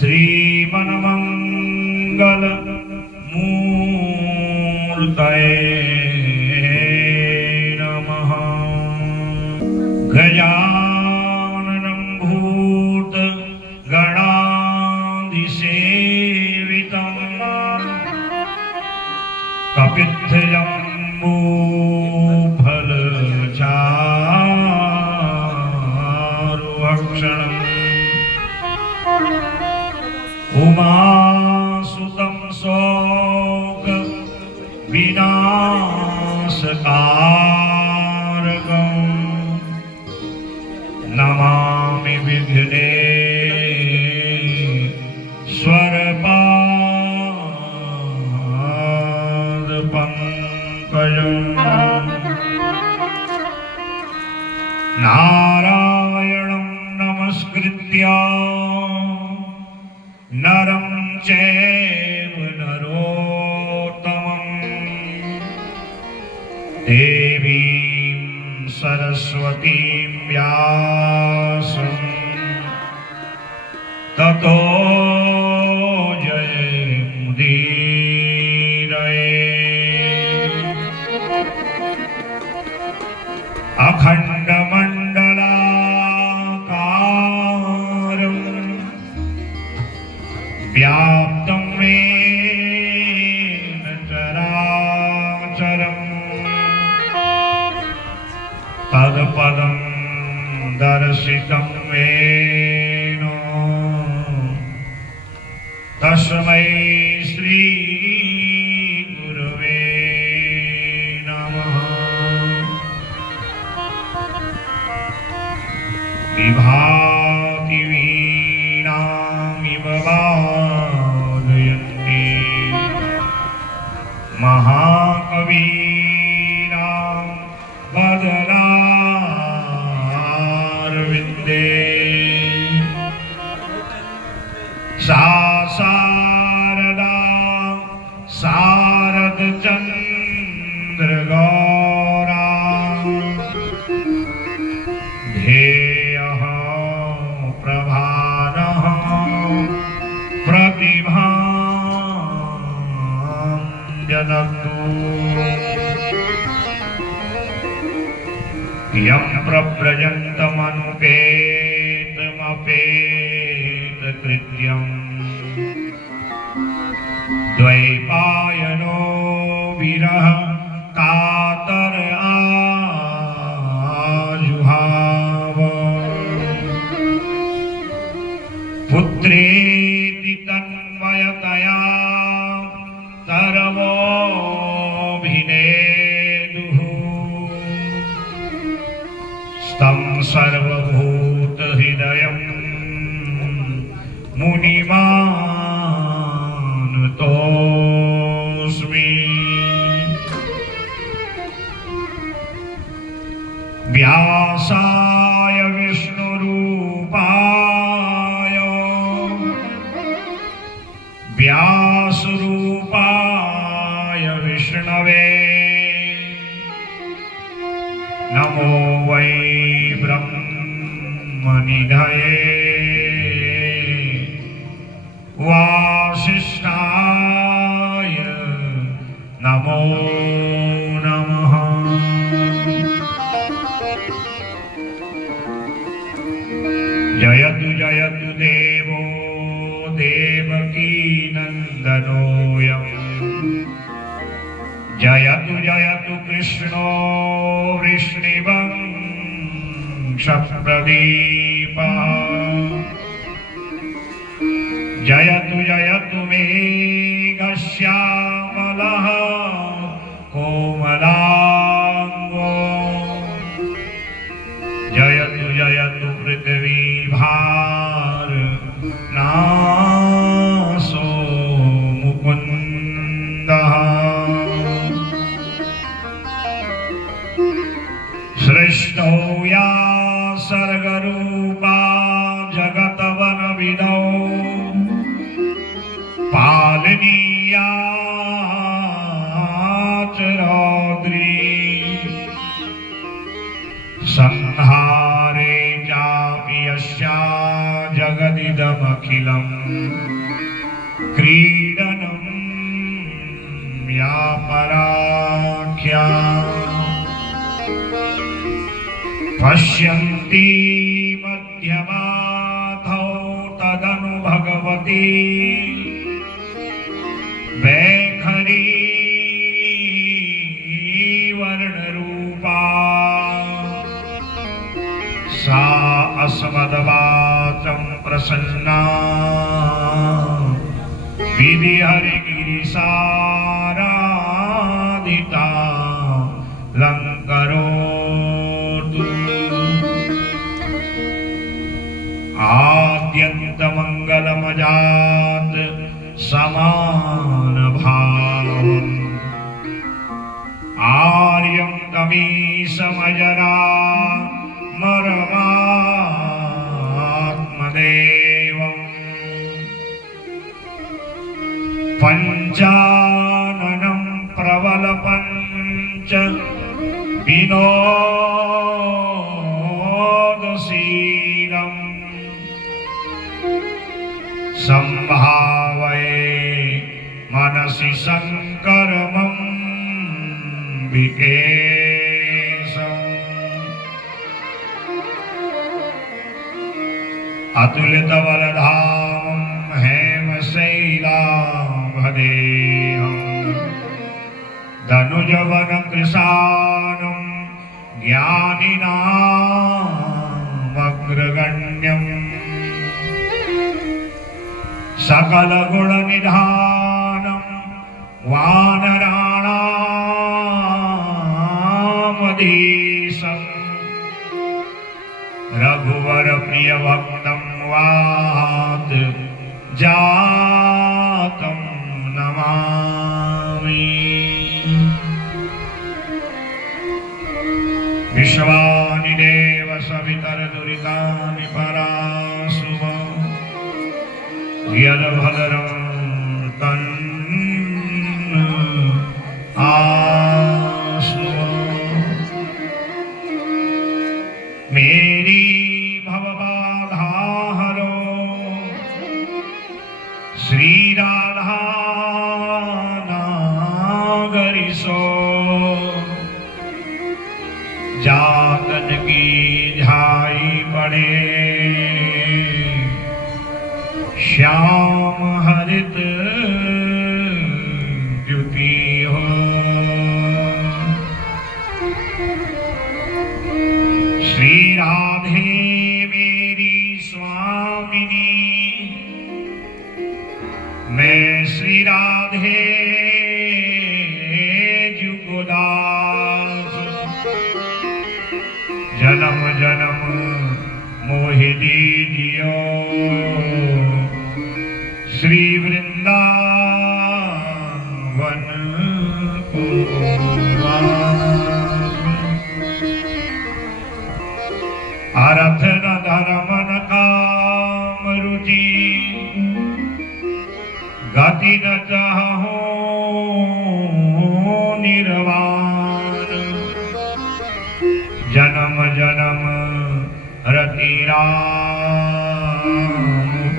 श्रीमन्मंगल मूर्तये नमः। गजाननं भूत गणाधिसेवितं कपित्थजम्बो फलचारुभक्षणम् उमासुतं शोक विनाशकारकं नमामि विघ्नेश्वरपादपङ्कजम्। नारायणं नमस्कृत्य नरं चैव नरोत्तमं देवीं सरस्वतीं व्यासं ततो जयमुदीरये। अखण्डमण्डलाकारं व्याप्तं येन चराचरं तत्पदं दर्शितं येन तस्मै श्री गुरवे नमः। विभाति वीणामिव वादयन्ति महाकवीनां वदनारविन्दे। सा शारदा शारदचन्द्रगौरा ध्येयः प्रभानः प्रतिभां जनतु। यं प्रव्रजन्तमनुपेतमपेतकृत्यं द्वैपायनो विरह कातर आजुहाव। पुत्रेति तन्मयतया तरवोऽभिनेदुः स्तं सर्वभूतहृदयं मुनिमानतोऽस्मि। व्यासाय विष्णुरूपाय व्यासरूपाय विष्णवे नमो वै ब्रह्मनिधये वासिष्ठाय नमो नमः। जयतु जयतु देवो देवकी नन्दनोऽयं जयतु जयतु कृष्णो वृष्णिवंशप्रदीपः जयतु जयतु मेघश्यामलः कोमलांगो जयतु जयतु पृथिवीभारनाशो मुकुन्दः सृष्टौ या सर्गरूपा जगतवनविदौ पालनीया च रौद्री संहारे चापि यस्या जगदिदमखिलम् अखिलं क्रीडनं या पराख्या पश्यन्ति मध्यमाथौ तदनु भगवती वैखरी वर्णरूपा सा अस्मद्वाचं प्रसन्ना विधिहरिगिरिसाराधिता लङ्करोतु आद्यन्तमङ्गलमजात् समानभावम् आर्यं कमीशमजरा मरमात्मदेवम् पञ्चाननं प्रबलपञ्च विनोदशीलम् संभावये मनसि संकर्मं विकेशम् अतुलितबलधामं हेमशैलाभदेहम् धनुजवनकृशानं ज्ञानिनामग्रगण्यम् सकलगुणनिधानं वानराणामधीशम् रघुवरप्रियभक्तं वात् जातं नमामि। विश्वानि देव सवितरदुरितानि पराशुभ यद्भद्रं तन्न आशु। मेरी भवबाधाहरो श्री राधा नागरिसो जातन की झाई पड़े श्याम हरित द्युति हो। श्री राधे मेरी स्वामिनी मैं श्री राधे जुगदास जन्म जन्म मोहि दीजियो श्री वृंदावन को अर्थ न धर्म न काम रुचि गति न चाहो निर्वाण जन्म जन्म रति राम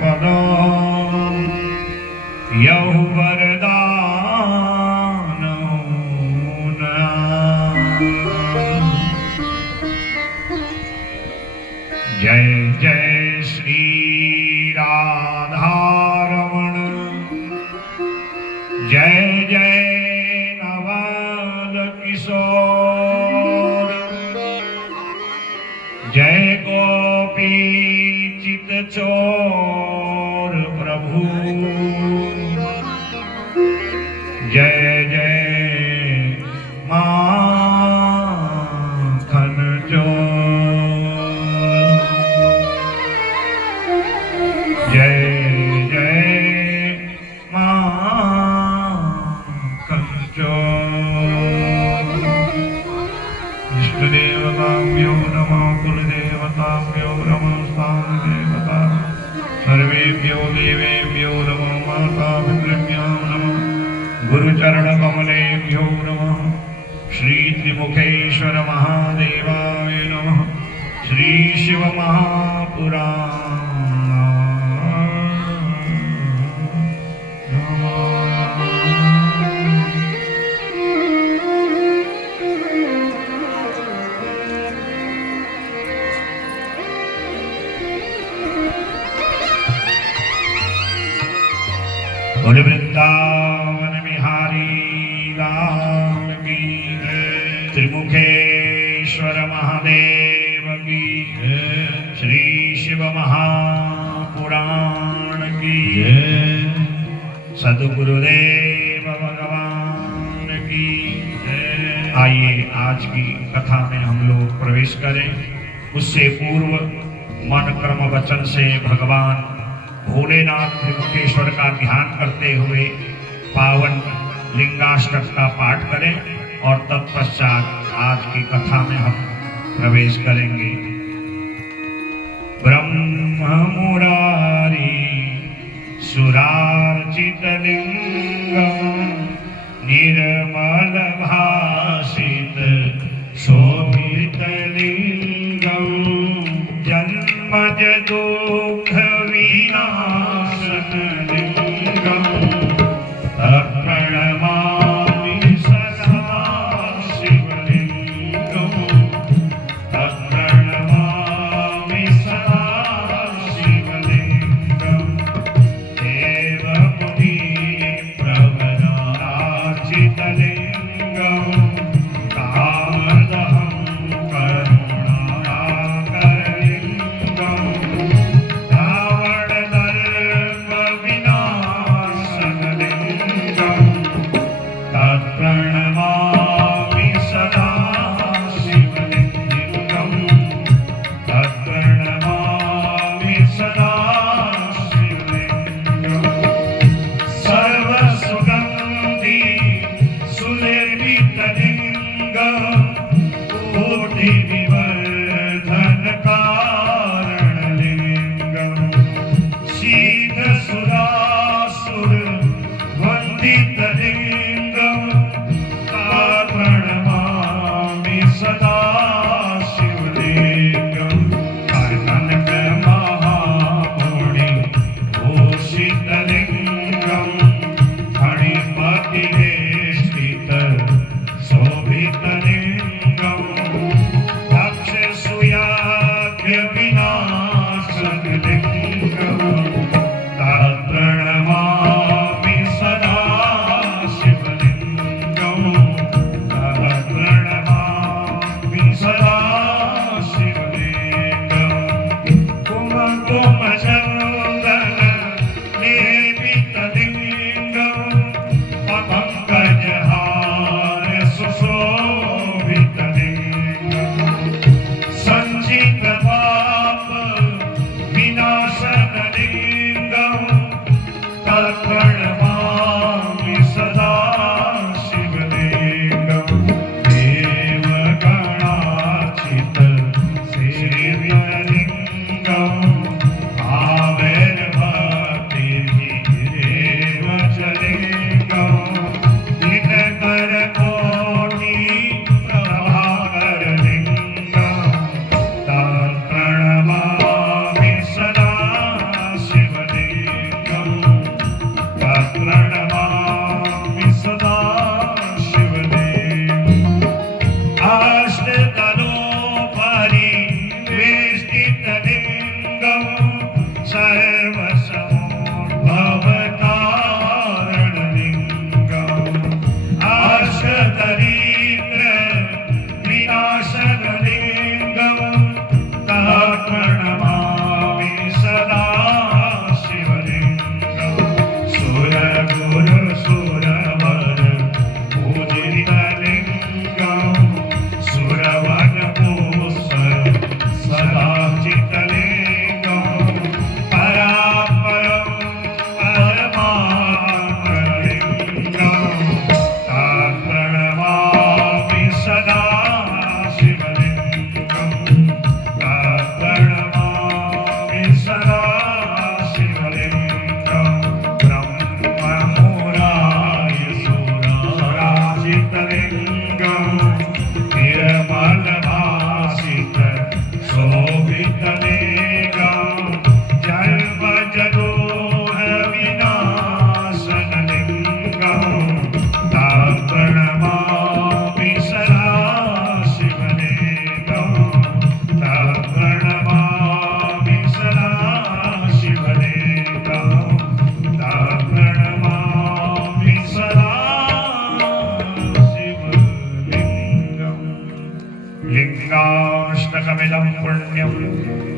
पद यहु वरदान जय जय श्री राधारमण जय जय नवल किशोर जय गोपी चित चोर प्रभु जय जय माखन चोर जय जय माखन चोर। इष्ट देवताभ्यो नमः कुलदेवताभ्यो नमः स्थानदेवता सर्वेभ्यो देवेभ्यो नमः माता पितृभ्यो नमः गुरुचरण कमलेभ्यो नमः। श्री त्रिमुखेश्वर महादेवाय नमः। श्री शिव महापुराण बोल वृंदावन बिहारी लाल की, त्रिमुखेश्वर महादेव की, श्री शिव महापुराण की, सद्गुरुदेव भगवान की। आइए आज की कथा में हम लोग प्रवेश करें। उससे पूर्व मन कर्म वचन से भगवान भोलेनाथ त्रिमुखेश्वर का ध्यान करते हुए पावन लिंगाष्टक का पाठ करें और तत्पश्चात आज की कथा में हम प्रवेश करेंगे। ब्रह्म मुरारी सुरार्चित लिंगम निर्मल भाषित शोभित लिंगम जन्मज दुख विनाशन लिंगम तत्प्रणमामि सदा शिवलिंगम तत्प्रणमामि सदा शिवलिंगम देवमुनि प्रवरार्चितलिंगम कामदहं करुणाकरलिंगम रावणदर्पविनाशनलिंगम तत्प्रणमामि सदा शिवलिंगम तत्प्रणमामि सदा शिवलिंगम सर्वसुगन्धि सुलेपितलिंगम कोटिविवर्धनकारणलिंगम शीघ्रसुरासुर वन्दितलिंगम प्रणमामि सदा शिवलिंगम कनकमहामणि भूषितलिंगम फणिमतिवेष्टित शोभितलिंगम तक्षसूयाद्य विनाशनलिंगम तत्प्रणमामि सदा शिवलिंगम तत्प्रणमामि सदा शिवलिंगम कुमकुमचन्दन लेपितलिंगम पंकजहार सुशोभितलिंगम संचित पाप विनाशनलिंगम तत्प्रणमामि सदा शिवलिंगम देवगणार्चित सेव्यलिंगम आविर्भक्तिभिरेव च लिंगम दिनकरकोटि प्रभाकरलिंगम तत्प्रणमामि सदा शिवलिंगम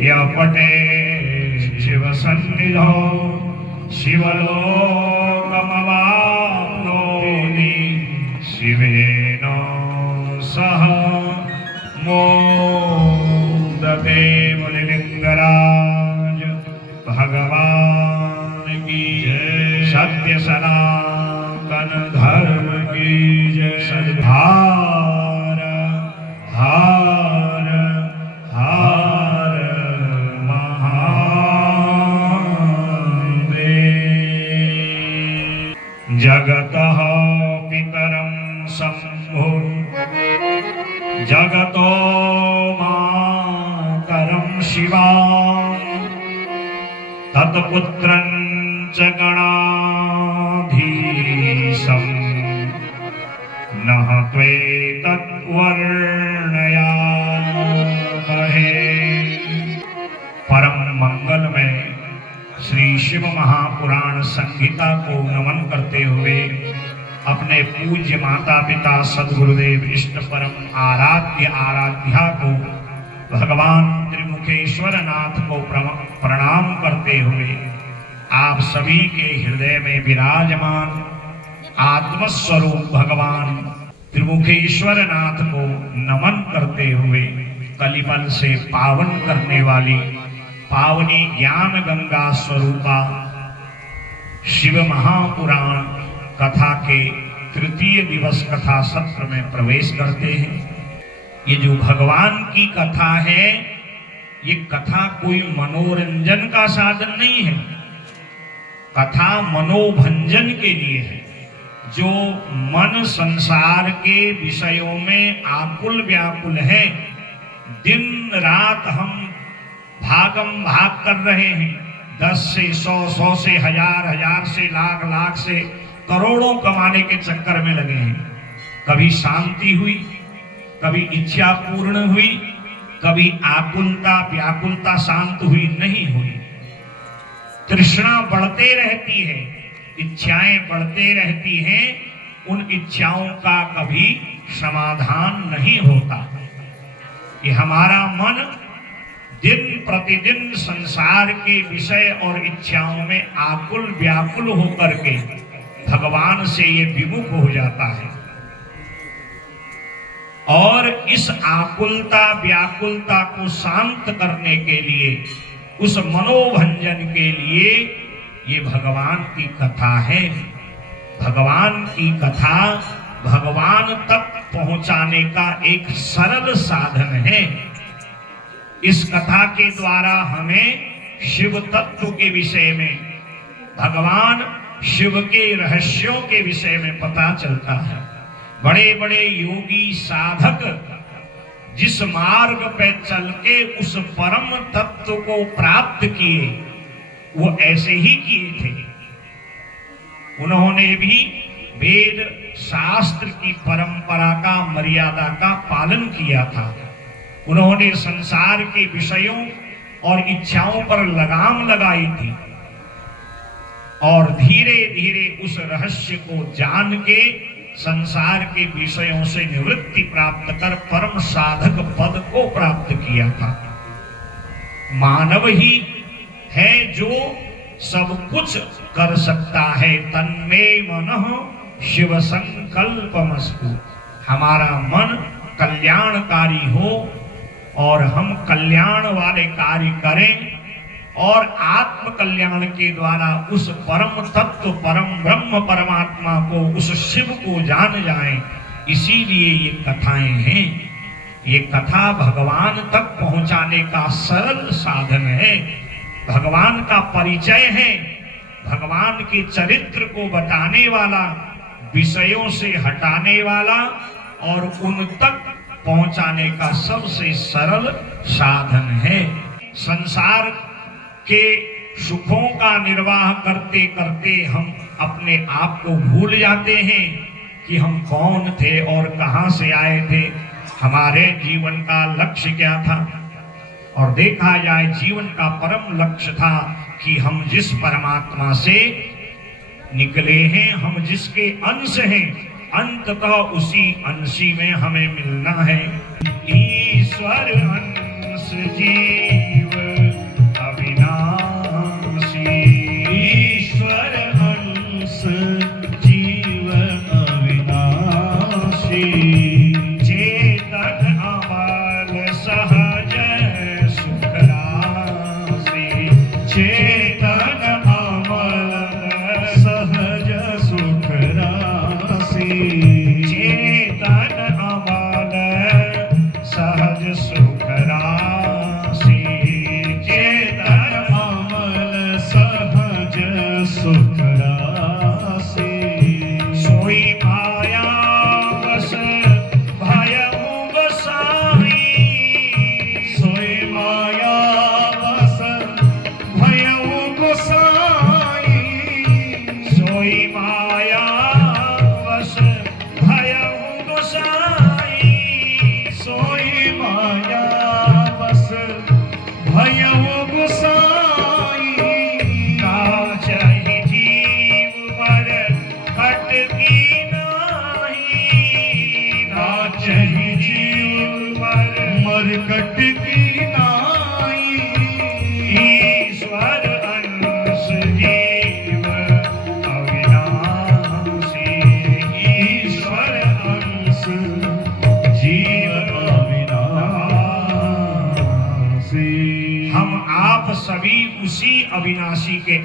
यः पटे शिव सन्निधौ शिवलोकमवाप्नोति शिवेन सह मोदते। मुनिलिंगराज भगवान की जय। सत्य सनातन धर्म की जय। सद्भार हार हार महादेव। जगतः पितरं शंभो जगतो मातरं शिवा तत्पुत्रं च गणाधीशं नः त्वेतद्वर्णयामहे। परम मंगल में श्री शिव महापुराण संहिता को नमन करते हुए अपने पूज्य माता पिता सद्गुरुदेव इष्ट परम आराध्य आराध्या को भगवान त्रिमुखेश्वर नाथ को प्रणाम करते हुए आप सभी के हृदय में विराजमान आत्मस्वरूप भगवान त्रिमुखेश्वर नाथ को नमन करते हुए कलिबल से पावन करने वाली पावनी ज्ञान गंगा स्वरूपा शिव महापुराण कथा के तृतीय दिवस कथा सत्र में प्रवेश करते हैं। ये जो भगवान की कथा है, ये कथा कोई मनोरंजन का साधन नहीं है। कथा मनोभंजन के लिए है। जो मन संसार के विषयों में आकुल व्याकुल है, दिन रात हम भागम भाग कर रहे हैं, 10 से 100, 100 से 1000, 1000 से लाख, लाख से करोड़ों कमाने के चक्कर में लगे हैं। कभी शांति हुई, कभी इच्छा पूर्ण हुई, कभी आकुलता व्याकुलता शांत हुई नहीं हुई। तृष्णा बढ़ते रहती है, इच्छाएं बढ़ते रहती हैं, उन इच्छाओं का कभी समाधान नहीं होता। ये हमारा मन दिन प्रतिदिन संसार के विषय और इच्छाओं में आकुल व्याकुल होकर के भगवान से ये विमुख हो जाता है। और इस आकुलता व्याकुलता को शांत करने के लिए, उस मनोभंजन के लिए ये भगवान की कथा है। भगवान की कथा भगवान तक पहुंचाने का एक सरल साधन है। इस कथा के द्वारा हमें शिव तत्व के विषय में, भगवान शिव के रहस्यों के विषय में पता चलता है। बड़े बड़े योगी साधक जिस मार्ग पे चल के उस परम तत्व को प्राप्त किए, वो ऐसे ही किए थे। उन्होंने भी वेद शास्त्र की परंपरा का, मर्यादा का पालन किया था। उन्होंने संसार के विषयों और इच्छाओं पर लगाम लगाई थी और धीरे धीरे उस रहस्य को जान के संसार के विषयों से निवृत्ति प्राप्त कर परम साधक पद को प्राप्त किया था। मानव ही है जो सब कुछ कर सकता है। तन्मे मनः शिव संकल्पमस्तु। हमारा मन कल्याणकारी हो और हम कल्याण वाले कार्य करें और आत्म कल्याण के द्वारा उस परम तत्व, परम ब्रह्म परमात्मा को, उस शिव को जान जाएं। इसीलिए ये कथाएं हैं। ये कथा भगवान तक पहुंचाने का सरल साधन है, भगवान का परिचय है, भगवान के चरित्र को बताने वाला, विषयों से हटाने वाला और उन तक पहुंचाने का सबसे सरल साधन है। संसार के सुखों का निर्वाह करते करते हम अपने आप को भूल जाते हैं कि हम कौन थे और कहां से आए थे, हमारे जीवन का लक्ष्य क्या था। और देखा जाए जीवन का परम लक्ष्य था कि हम जिस परमात्मा से निकले हैं, हम जिसके अंश हैं, अंततः उसी अंशी में हमें मिलना है। ईश्वर अंश जीव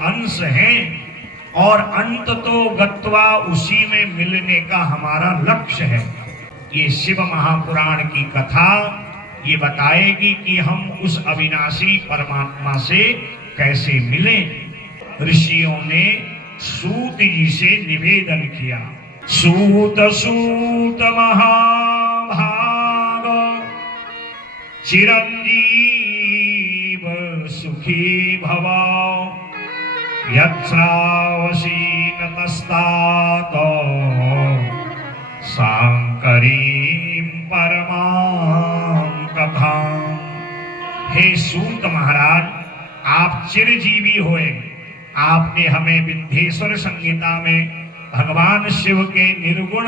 अंश हैं और अंत तो गत्वा उसी में मिलने का हमारा लक्ष्य है। ये शिव महापुराण की कथा ये बताएगी कि हम उस अविनाशी परमात्मा से कैसे मिलें। ऋषियों ने सूत जी से निवेदन किया, सूत सूत महाभाग चिरंजीव सुखी भव, यत्श्रावसीनतस्तात सांकरीं परमां कथां। हे सूत महाराज, आप चिरजीवी होए। आपने हमें विद्येश्वर संहिता में भगवान शिव के निर्गुण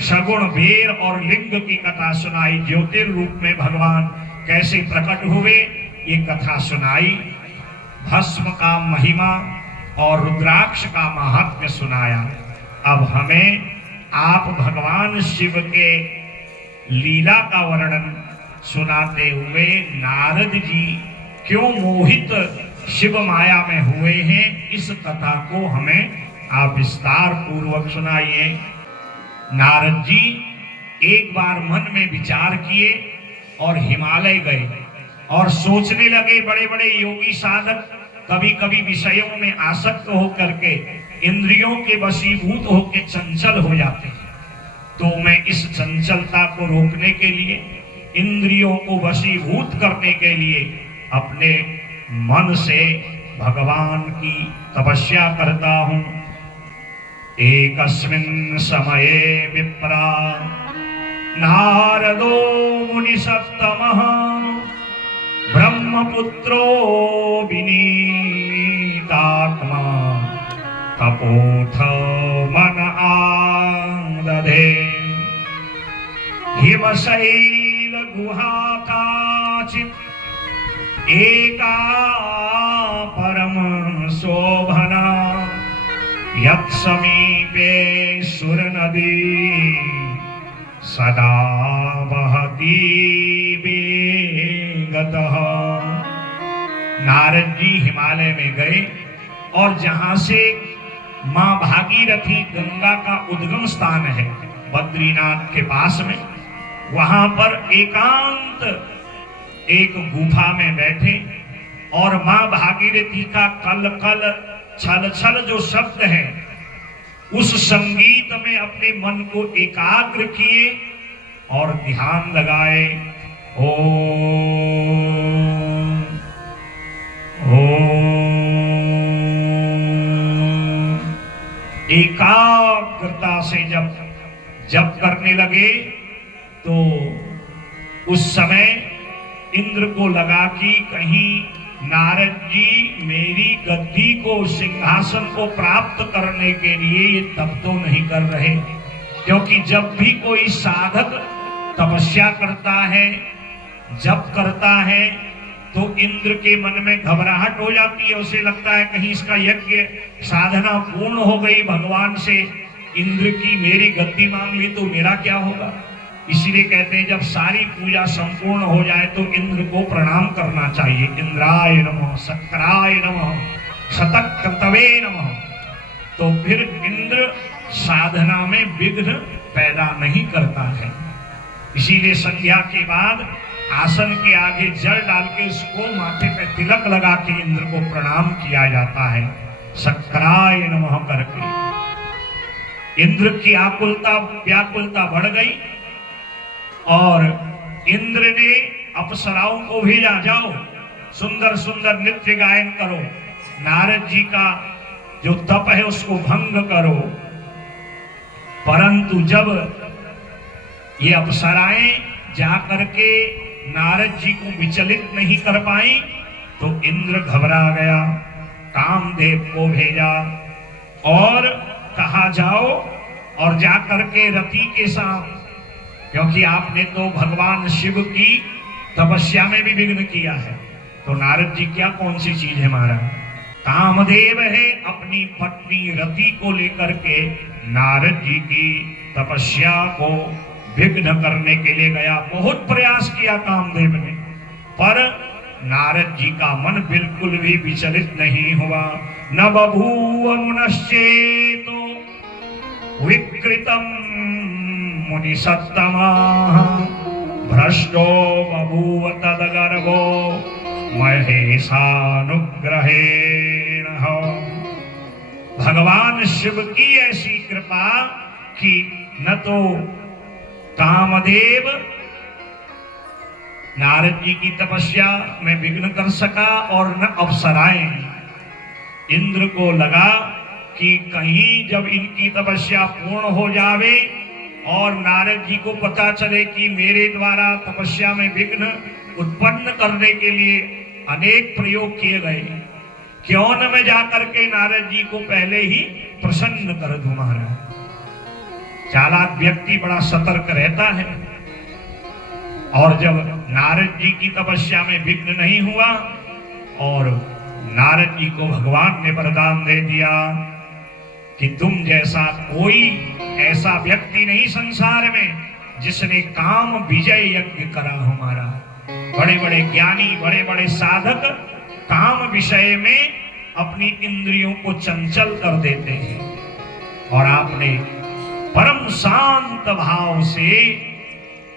सगुण वेर और लिंग की कथा सुनाई। ज्योतिर्रूप में भगवान कैसे प्रकट हुए ये कथा सुनाई। भस्म का महिमा और रुद्राक्ष का महात्म्य सुनाया। अब हमें आप भगवान शिव के लीला का वर्णन सुनाते हुए नारद जी क्यों मोहित शिव माया में हुए हैं, इस कथा को हमें आप विस्तार पूर्वक सुनाइए। नारद जी एक बार मन में विचार किए और हिमालय गए और सोचने लगे। बड़े बड़े योगी साधक कभी कभी विषयों में आसक्त होकर के इंद्रियों के वशीभूत होकर चंचल हो जाते हैं। तो मैं इस चंचलता को रोकने के लिए, इंद्रियों को वशीभूत करने के लिए अपने मन से भगवान की तपस्या करता हूं। एकस्मिन् समये विप्रा नारदो मुनिसत्तमः ब्रह्मपुत्रो विनीतात्मा तपोथ मन आदधे हिमशैल गुहा काचित् एका परम शोभना यत्समीपे सुर नदी सदा बहती वेगतः। नारद जी हिमालय में गए और जहां से मां भागीरथी गंगा का उद्गम स्थान है बद्रीनाथ के पास में, वहां पर एकांत एक गुफा में बैठे और मां भागीरथी का कल कल छल छल जो शब्द है उस संगीत में अपने मन को एकाग्र किए और ध्यान लगाए। ओम ओम एकाग्रता से जब करने लगे तो उस समय इंद्र को लगा कि कहीं नारद जी मेरी गद्दी को, सिंहासन को प्राप्त करने के लिए ये तप तो नहीं कर रहे। क्योंकि जब भी कोई साधक तपस्या करता है, जप करता है, तो इंद्र के मन में घबराहट हो जाती है। उसे लगता है कहीं इसका यज्ञ साधना पूर्ण हो गई, भगवान से इंद्र की मेरी गद्दी मांग ली तो मेरा क्या होगा। इसीलिए कहते हैं जब सारी पूजा संपूर्ण हो जाए तो इंद्र को प्रणाम करना चाहिए। इंद्राय नमः, शक्राय नमः, शतक्रतवे नमः। तो फिर इंद्र साधना में विघ्न पैदा नहीं करता है। इसीलिए संध्या के बाद आसन के आगे जल डाल के उसको माथे पे तिलक लगा के इंद्र को प्रणाम किया जाता है, शक्राय नमः करके। इंद्र की आकुलता व्याकुलता बढ़ गई और इंद्र ने अप्सराओं को भेजा, जाओ सुंदर सुंदर नृत्य गायन करो, नारद जी का जो तप है उसको भंग करो। परंतु जब ये अप्सराएं जाकर के नारद जी को विचलित नहीं कर पाई तो इंद्र घबरा गया, कामदेव को भेजा और कहा जाओ और जाकर के रति के साथ, क्योंकि आपने तो भगवान शिव की तपस्या में भी विघ्न किया है, तो नारद जी क्या कौन सी चीज है महाराज। कामदेव है, अपनी पत्नी रति को लेकर के नारद जी की तपस्या को विघ्न करने के लिए गया। बहुत प्रयास किया कामदेव ने, पर नारद जी का मन बिल्कुल भी विचलित नहीं हुआ। न बभूव मुनश्चेतो विकृतं मुनिसत्तमः भ्रष्टो बभूव तदगर्भो महेशानुग्रहेण। भगवान शिव की ऐसी कृपा कि न तो कामदेव नारद जी की तपस्या में विघ्न कर सका और न अप्सराएं। इंद्र को लगा कि कहीं जब इनकी तपस्या पूर्ण हो जावे और नारद जी को पता चले कि मेरे द्वारा तपस्या में विघ्न उत्पन्न करने के लिए अनेक प्रयोग किए गए, क्यों न मैं जाकर के नारद जी को पहले ही प्रसन्न कर दूं। महाराज चालाक व्यक्ति बड़ा सतर्क रहता है, और जब नारद जी की तपस्या में विघ्न नहीं हुआ और नारद जी को भगवान ने वरदान दे दिया कि तुम जैसा कोई ऐसा व्यक्ति नहीं संसार में जिसने काम विजय यज्ञ करा। हमारा बड़े बड़े ज्ञानी, बड़े बड़े साधक काम विषय में अपनी इंद्रियों को चंचल कर देते हैं, और आपने परम शांत भाव से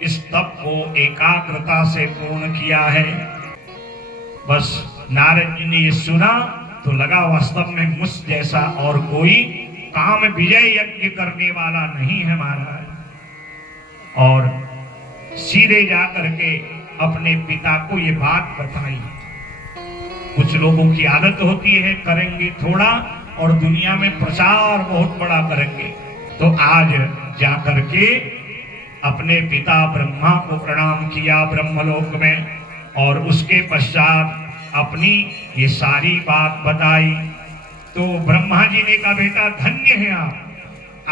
इस तप को एकाग्रता से पूर्ण किया है। बस नारद जी ने ये सुना तो लगा वास्तव में मुझ जैसा और कोई काम विजय यज्ञ करने वाला नहीं है महाराज। और सीधे जाकर के अपने पिता को ये बात बताई। कुछ लोगों की आदत होती है करेंगे थोड़ा और दुनिया में प्रचार बहुत बड़ा करेंगे। तो आज जाकर के अपने पिता ब्रह्मा को प्रणाम किया ब्रह्मलोक में, और उसके पश्चात अपनी ये सारी बात बताई। तो ब्रह्मा जी ने कहा बेटा धन्य है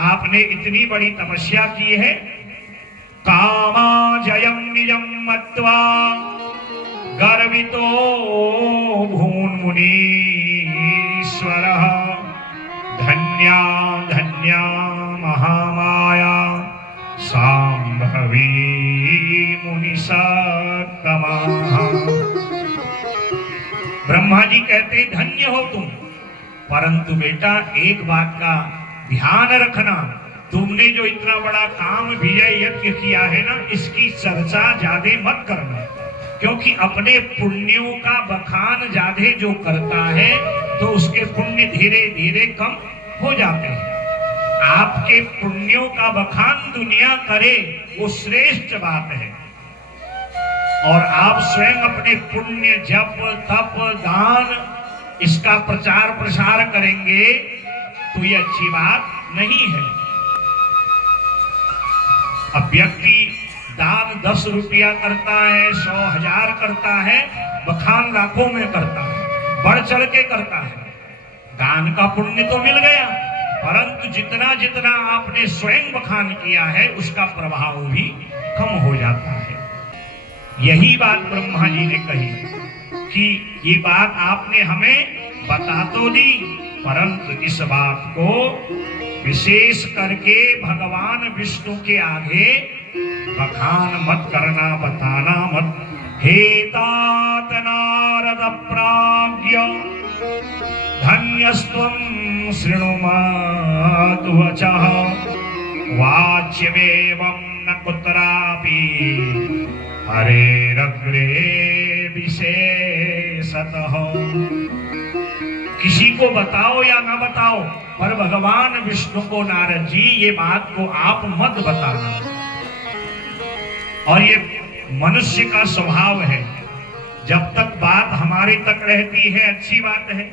आपने इतनी बड़ी तपस्या की है। कामा जयम निजम मत्वा गर्वितो भून मुनीश्वरः धन्या धन्या महामाया सांभवी मुनिसत्तमः। ब्रह्मा जी कहते धन्य हो तुम, परंतु बेटा एक बात का ध्यान रखना, तुमने जो इतना बड़ा काम विजय यज्ञ किया है ना, इसकी चर्चा ज्यादा मत करना, क्योंकि अपने पुण्यों का बखान ज्यादा जो करता है तो उसके पुण्य धीरे धीरे कम हो जाते हैं। आपके पुण्यों का बखान दुनिया करे वो श्रेष्ठ बात है, और आप स्वयं अपने पुण्य जप तप दान इसका प्रचार प्रसार करेंगे तो ये अच्छी बात नहीं है। अब व्यक्ति दान 10 रुपया करता है, 100 1000 करता है, बखान लाखों में करता है, बढ़ चढ़ के करता है। दान का पुण्य तो मिल गया, परंतु जितना जितना आपने स्वयं बखान किया है उसका प्रभाव भी कम हो जाता है। यही बात ब्रह्मा जी ने कही कि ये बात आपने हमें बता तो दी, परंतु इस बात को विशेष करके भगवान विष्णु के आगे बखान मत करना, बताना मत। हे तात नारद प्राज्ञ धन्यस्त्वं शृणुमातु वचः वाच्यमेवं न कुत्रापि हरेरग्रे विशेषतः। किसी को बताओ या ना बताओ, पर भगवान विष्णु को नारद जी ये बात को आप मत बताना। और ये मनुष्य का स्वभाव है, जब तक बात हमारे तक रहती है अच्छी बात है,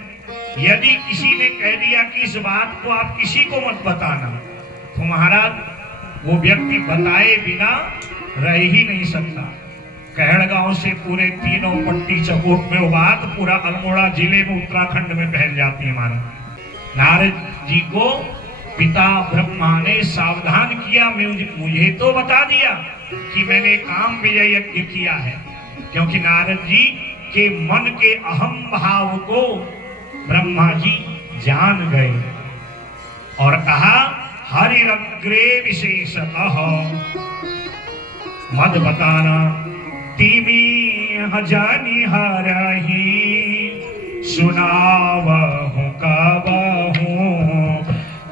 यदि किसी ने कह दिया कि इस बात को आप किसी को मत बताना, तो महाराज वो व्यक्ति बताए बिना रह ही नहीं सकता। कहड़गांव से पूरे तीनों पट्टी चकोट में वो बात पूरा अल्मोड़ा जिले में उत्तराखंड में फैल जाती है। हमारा नारद जी को पिता ब्रह्मा ने सावधान किया, मुझे तो बता दिया कि मैंने काम विजय यज्ञ किया है, क्योंकि नारद जी के मन के अहम भाव को ब्रह्मा जी जान गए और कहा हरिरग्रे विशेषतः मत बताना तिमी जानी हरही सुनावहु का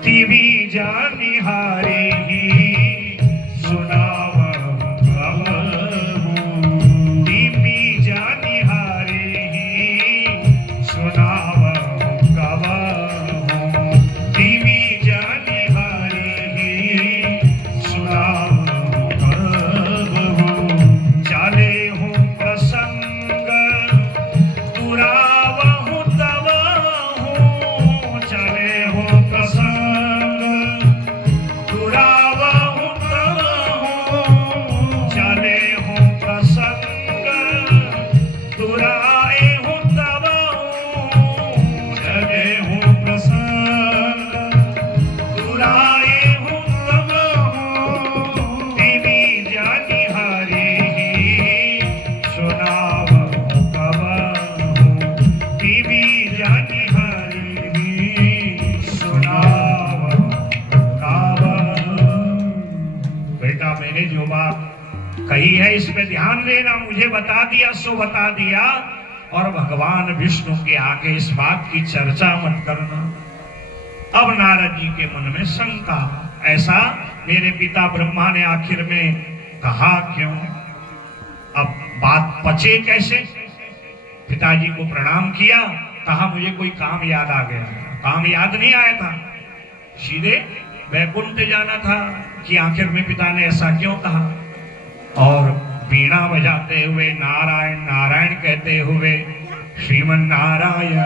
तिवी जानिहारे ही सुनावहु कबहु तिवी जानिहारे ही सुनावहु कबहु तिवी जानिहारे ही सुनावहु कबहु चाले हूँ प्रसंग दुरावहु तबहु चले हो प्रसंग दुरावहु तबहु चले हो प्रसंग दुराए हो तबहु चले हो प्रसंग दुराए हो तबहु तिवी जानिहारे ही सुनावहु कबहु तिवी जानिहारे ही सुनावहु कबहु। बेटा मैंने जो बात कही है इस पे ध्यान देना, मुझे बता दिया सो बता दिया, और भगवान विष्णु के आगे इस बात की चर्चा मत करना। अब नारद जी के मन में शंका, ऐसा मेरे पिता ब्रह्मा ने आखिर में कहा क्यों, अब बात पचे कैसे। पिताजी को प्रणाम किया, कहा मुझे कोई काम याद आ गया। काम याद नहीं आया था, सीधे वैकुंठ जाना था कि आखिर में पिता ने ऐसा क्यों कहा। और वीणा बजाते हुए नारायण नारायण कहते हुए श्रीमन नारायण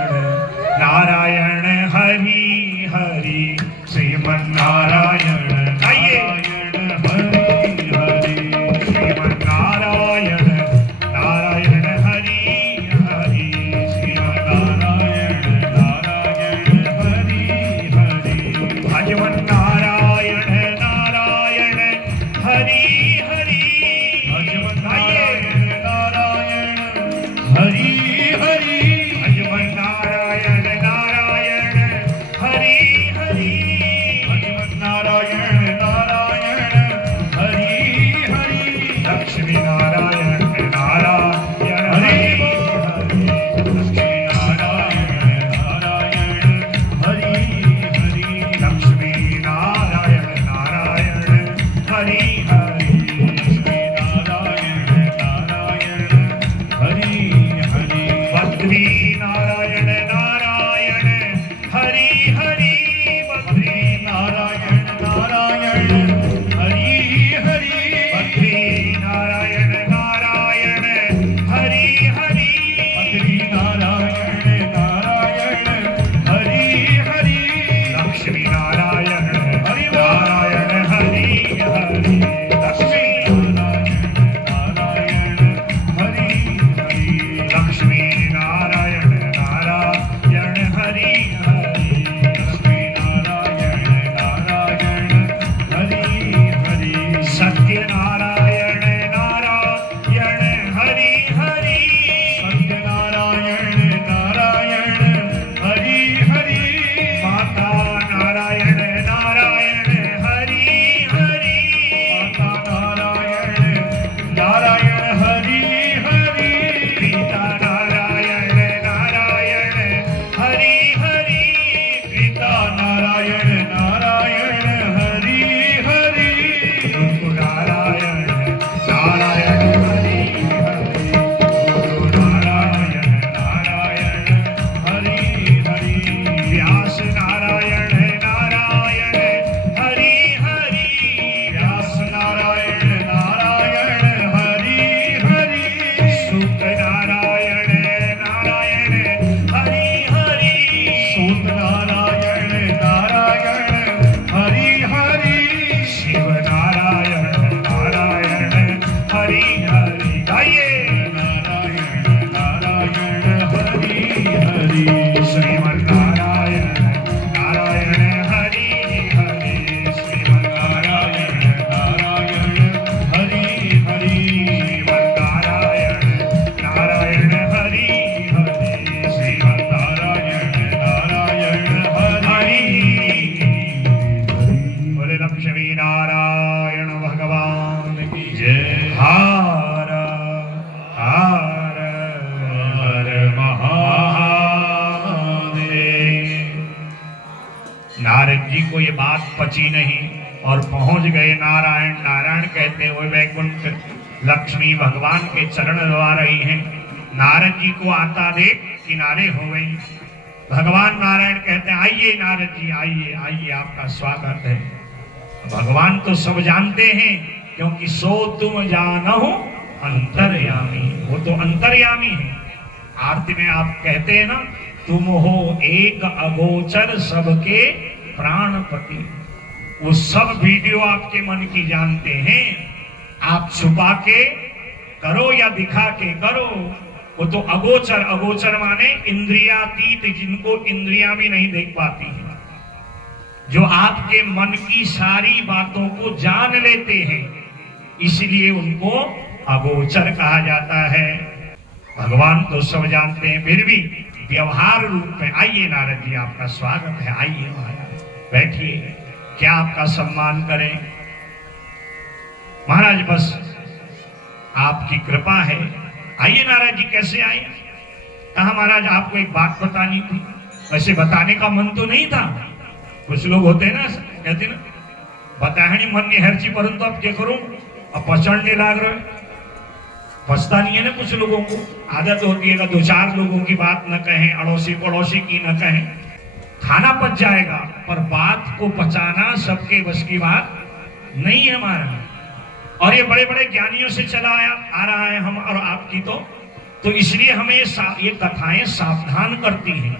नारायण हरि हरि श्रीमन नारायण आइए हरि हरि श्रीमन नारायण नारायण हरि हरि श्रीमन नारायण नारायण हरि हरि भजवन नारायण नारायण हरि हरि भजवन नारायण नारायण हरि हरि भजवन नारायण नारायण हरि हरि भजवन नारायण नारायण हरि हरि लक्ष्मी नारायण नारायण हरि हरि लक्ष्मी नारायण नारायण हरि हरि लक्ष्मी नारायण नारायण हरि हरि लक्ष्मी नारायण नारायण हरि हरि बद्री नारायण नारायण हरि हरि बद्री बात पची नहीं और पहुंच गए नारायण। नारायण कहते हुए वैकुंठ लक्ष्मी भगवान के चरण दबा रही हैं। नारद जी को आता देख किनारे हो गई। भगवान नारायण कहते हैं आइए नारद जी, आइए आइए, आपका स्वागत है। भगवान तो सब जानते हैं, क्योंकि सो तुम जानहु अंतर्यामी, वो तो अंतर्यामी है। आरती में आप कहते हैं ना, तुम हो एक अगोचर सबके प्राणपति। वो सब वीडियो आपके मन की जानते हैं। आप छुपा के करो या दिखा के करो, वो तो अगोचर। अगोचर माने इंद्रियातीत, जिनको इंद्रियां भी नहीं देख पाती हैं, जो आपके मन की सारी बातों को जान लेते हैं, इसलिए उनको अगोचर कहा जाता है। भगवान तो सब जानते हैं, फिर भी व्यवहार रूप में आइए नारद जी, आपका स्वागत है, आइए महाराज बैठिए, क्या आपका सम्मान करें। महाराज बस आपकी कृपा है, आइए नारद जी। कैसे आए? कहा महाराज आपको एक बात बतानी थी। वैसे बताने का मन तो नहीं था। कुछ लोग होते हैं ना, कहते ना बताने मन नहीं हर चीज, परंतु अब क्या करूं, अब पचड़ने लाग रहे। पछता नहीं है ना, कुछ लोगों को आदत होती है कि दो चार लोगों की बात न कहें, अड़ोसी पड़ोसी की न कहें, खाना पच जाएगा, पर बात को पचाना सबके बस की बात नहीं है हमारा। और ये बड़े बड़े ज्ञानियों से चला आ रहा है हम और आपकी तो इसलिए हमें ये कथाएं सावधान करती हैं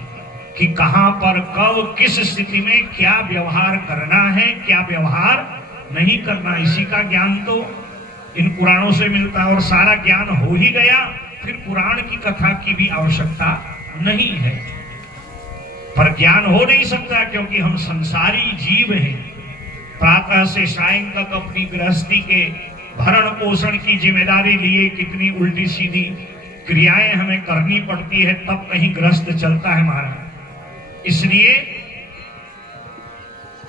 कि कहां पर कब किस स्थिति में क्या व्यवहार करना है, क्या व्यवहार नहीं करना। इसी का ज्ञान तो इन पुराणों से मिलता है, और सारा ज्ञान हो ही गया, फिर पुराण की कथा की भी आवश्यकता नहीं है। पर ज्ञान हो नहीं सकता, क्योंकि हम संसारी जीव हैं। प्रातः से सायं तक अपनी गृहस्थी के भरण पोषण की जिम्मेदारी लिए कितनी उल्टी सीधी क्रियाएं हमें करनी पड़ती है, तब कहीं गृहस्थ चलता है महाराज। इसलिए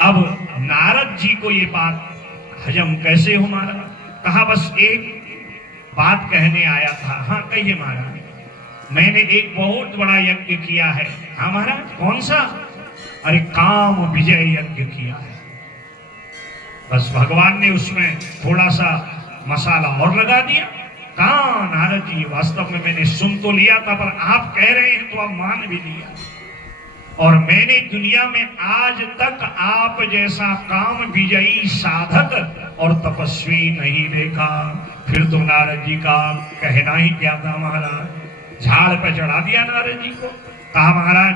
अब नारद जी को ये बात हजम कैसे हो महाराज? कहा बस एक बात कहने आया था। हाँ कहिए महाराज। मैंने एक बहुत बड़ा यज्ञ किया है। हाँ महाराज कौन सा? अरे काम विजय यज्ञ किया है। बस भगवान ने उसमें थोड़ा सा मसाला और लगा दिया। कहा नारद जी वास्तव में मैंने सुन तो लिया था, पर आप कह रहे हैं तो आप मान भी लिया। और मैंने दुनिया में आज तक आप जैसा काम विजयी साधक और तपस्वी नहीं देखा। फिर तो नारद जी का कहना ही क्या था महाराज। झाड़ पे चढ़ा दिया नारद जी को। कहा महाराज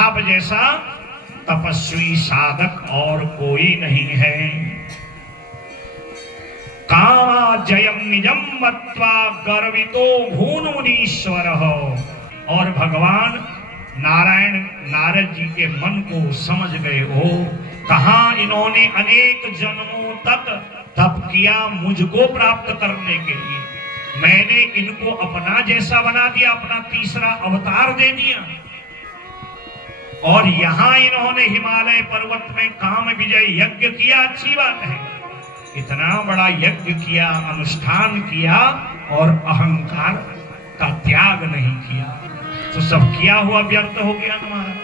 आप जैसा तपस्वी साधक और कोई नहीं है। कामा जयम निजम मत्वा गर्वितो भूनुनीश्वर हो। और भगवान नारायण नारद जी के मन को समझ गए हो। कहा इन्होंने अनेक जन्मों तक तप किया मुझको प्राप्त करने के लिए, मैंने इनको अपना जैसा बना दिया, अपना तीसरा अवतार दे दिया। और यहां इन्होंने हिमालय पर्वत में काम विजय यज्ञ किया, अच्छी बात है। इतना बड़ा यज्ञ किया, अनुष्ठान किया, और अहंकार का त्याग नहीं किया, तो सब किया हुआ व्यर्थ हो गया तुम्हारा।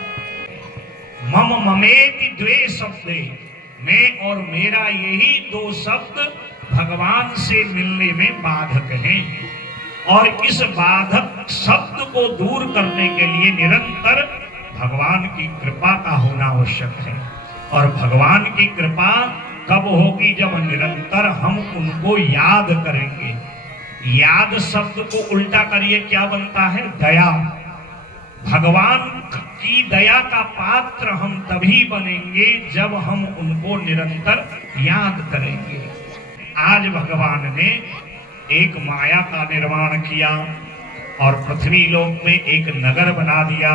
मम ममेति द्वे शब्दे, मैं और मेरा, यही दो शब्द भगवान से मिलने में बाधक हैं। और इस बाधक शब्द को दूर करने के लिए निरंतर भगवान की कृपा का होना आवश्यक है। और भगवान की कृपा कब होगी? जब निरंतर हम उनको याद करेंगे। याद शब्द को उल्टा करिए, क्या बनता है? दया। भगवान की दया का पात्र हम तभी बनेंगे जब हम उनको निरंतर याद करेंगे। आज भगवान ने एक माया का निर्माण किया और पृथ्वी लोक में एक नगर बना दिया।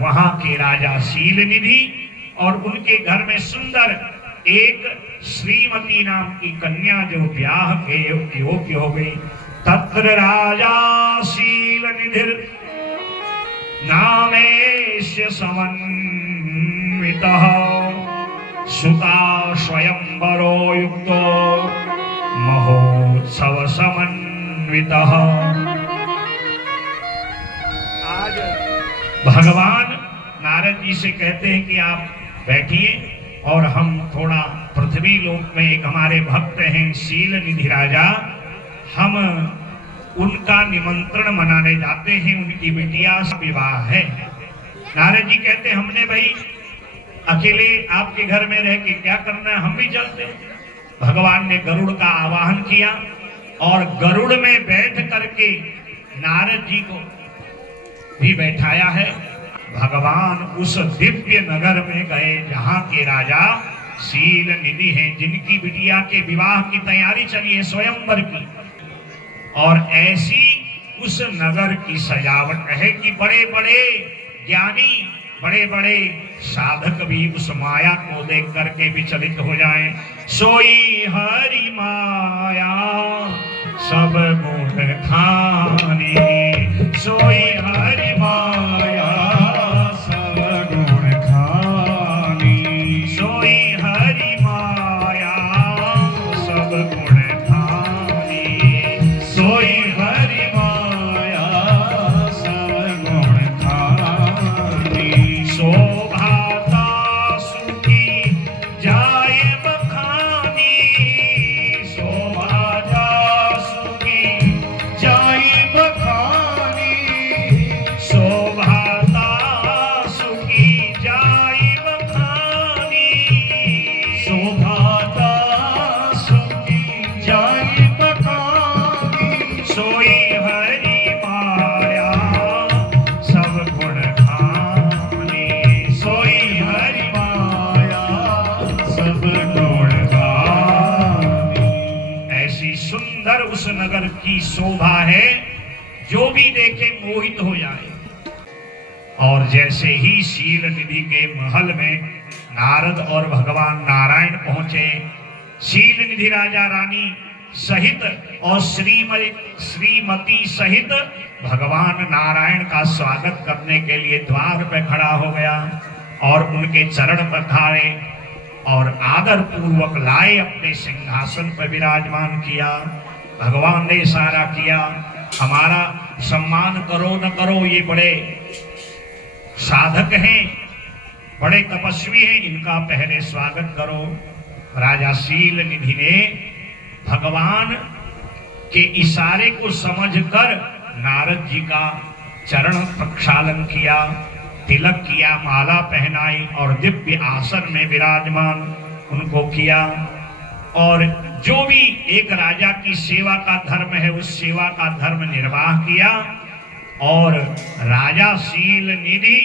वहां के राजा शीलनिधि और उनके घर में सुंदर एक श्रीमती नाम की कन्या जो ब्याह के योग्य हो गई। तत्र राजा शीलनिधिर नामेश्य समन्वितः सुता स्वयंवरो युक्तो महोत्सव समन्वितः। आज भगवान नारद जी से कहते हैं कि आप बैठिए, और हम थोड़ा पृथ्वी लोक में एक हमारे भक्त हैं शील निधि राजा, हम उनका निमंत्रण मनाने जाते हैं, उनकी बिटिया से विवाह है। नारद जी कहते हमने भाई अकेले आपके घर में रह के क्या करना है, हम भी चलते हैं। भगवान ने गरुड़ का आवाहन किया और गरुड़ में बैठ करके नारद जी को भी बैठाया है। भगवान उस दिव्य नगर में गए जहां के राजा शील निधि हैं, जिनकी बिटिया के विवाह की तैयारी चली है, स्वयंवर की। और ऐसी उस नगर की सजावट है कि बड़े बड़े ज्ञानी, बड़े बड़े साधक भी उस माया को देख करके विचलित हो जाएं। सोई हरि माया सब गुण खानी, सोई हरि माया सब गुण खानी, सोई हरि माया सब गुण खानी, सोई हरि माया सब गुण खानी। शोभाता सुखी जाय बखानी, शोभाता सुखी जाय बखानी, शोभाता सुखी जाय बखानी, शोभाता सुखी जाय बखानी। सोई हरि माया सब गुण खानी, सोई हरि माया सब गुण खानी। ऐसी सुंदर उस नगर की शोभा है, जो भी देखे मोहित हो जाए। और जैसे ही शील निधि के महल में नारद और भगवान नारायण पहुंचे, शील निधि राजा रानी सहित और श्रीमती सहित भगवान नारायण का स्वागत करने के लिए द्वार पर खड़ा हो गया और उनके चरण पधारे और आदर पूर्वक लाए अपने सिंहासन पर विराजमान किया। भगवान ने इशारा किया, हमारा सम्मान करो न करो, ये बड़े साधक हैं, बड़े तपस्वी हैं, इनका पहले स्वागत करो। राजा शील निधि ने भगवान के इशारे को समझकर नारद जी का चरण प्रक्षालन किया, तिलक किया, माला पहनाई और दिव्य आसन में विराजमान उनको किया। और जो भी एक राजा की सेवा का धर्म है, उस सेवा का धर्म निर्वाह किया। और राजा शील निधि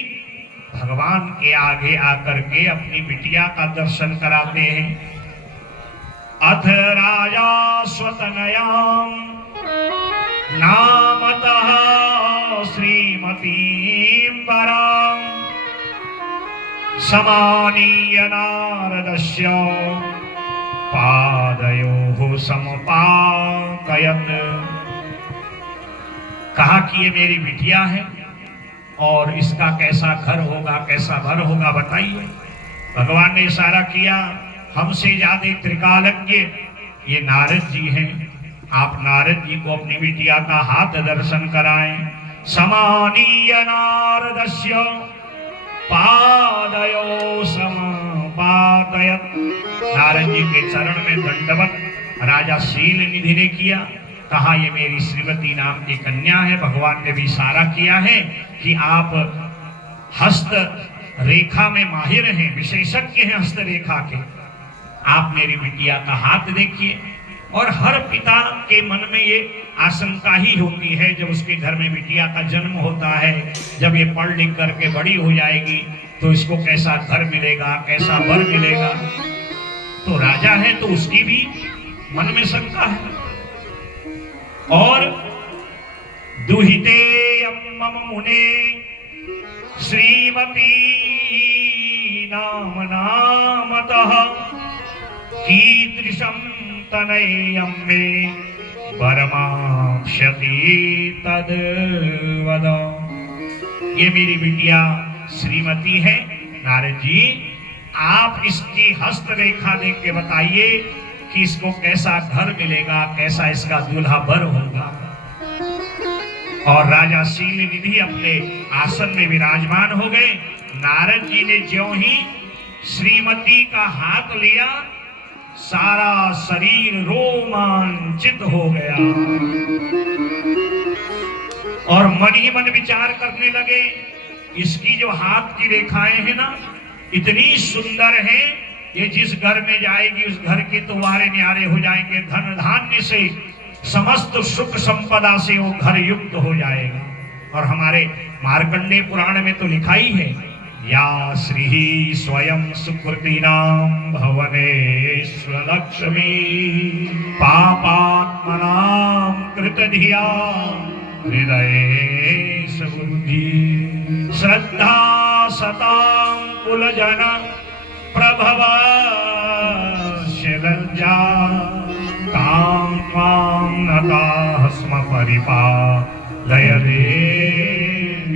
भगवान के आगे आकर के अपनी बिटिया का दर्शन कराते हैं। अथ राजा स्वतनयाम नामतः श्रीमतीं वरां समानीय नारदस्य पादयोः समपातयत्। कहा कि ये मेरी बिटिया है और इसका कैसा घर होगा, कैसा घर होगा, बताइए। भगवान ने इशारा किया, हमसे ज्यादा त्रिकालज्ञ ये नारद जी हैं, आप नारद जी को अपनी बिटिया का हाथ दर्शन कराएं। समानीय नारदस्य पादयो समपातयत्। नारद जी के चरण में दंडवत राजा शील निधि ने किया। कहा ये मेरी श्रीमती नाम की कन्या है। भगवान ने भी इशारा किया है कि आप हस्त रेखा में माहिर हैं, विशेषज्ञ हैं हस्त रेखा के, आप मेरी बिटिया का हाथ देखिए। और हर पिता के मन में ये आशंका ही होती है जब उसके घर में बिटिया का जन्म होता है, जब ये पढ़ लिख करके बड़ी हो जाएगी तो इसको कैसा घर मिलेगा, कैसा वर मिलेगा। तो राजा है तो उसकी भी मन में शंका है। और दुहिते मम मुने श्रीमती नाम नामतः कीदृशं तनयं मे परमाप्स्यति तद वद। ये मेरी बिटिया श्रीमती है। नारद जी, आप इसकी हस्त रेखा देख के बताइए कि इसको कैसा घर मिलेगा, कैसा इसका दूल्हा वर होगा। और राजा शील निधि अपने आसन में विराजमान हो गए। नारद जी ने ज्यों ही श्रीमती का हाथ लिया, सारा शरीर रोमांचित हो गया और मन ही मन विचार करने लगे, इसकी जो हाथ की रेखाएं हैं ना इतनी सुंदर हैं, ये जिस घर में जाएगी उस घर के तो वारे न्यारे हो जाएंगे, धन धान्य से समस्त सुख संपदा से वो घर युक्त हो जाएगा। और हमारे मार्कंडेय पुराण में तो लिखा ही है, या श्री स्वयं सुकृतिनां भवनेश्वर लक्ष्मी पापात्मनां कृतधिया हृदये सुबुद्धि श्रद्धा सतां कुलजन प्रभवा शिलज्जा तां त्वां नताः स्म परिपालयते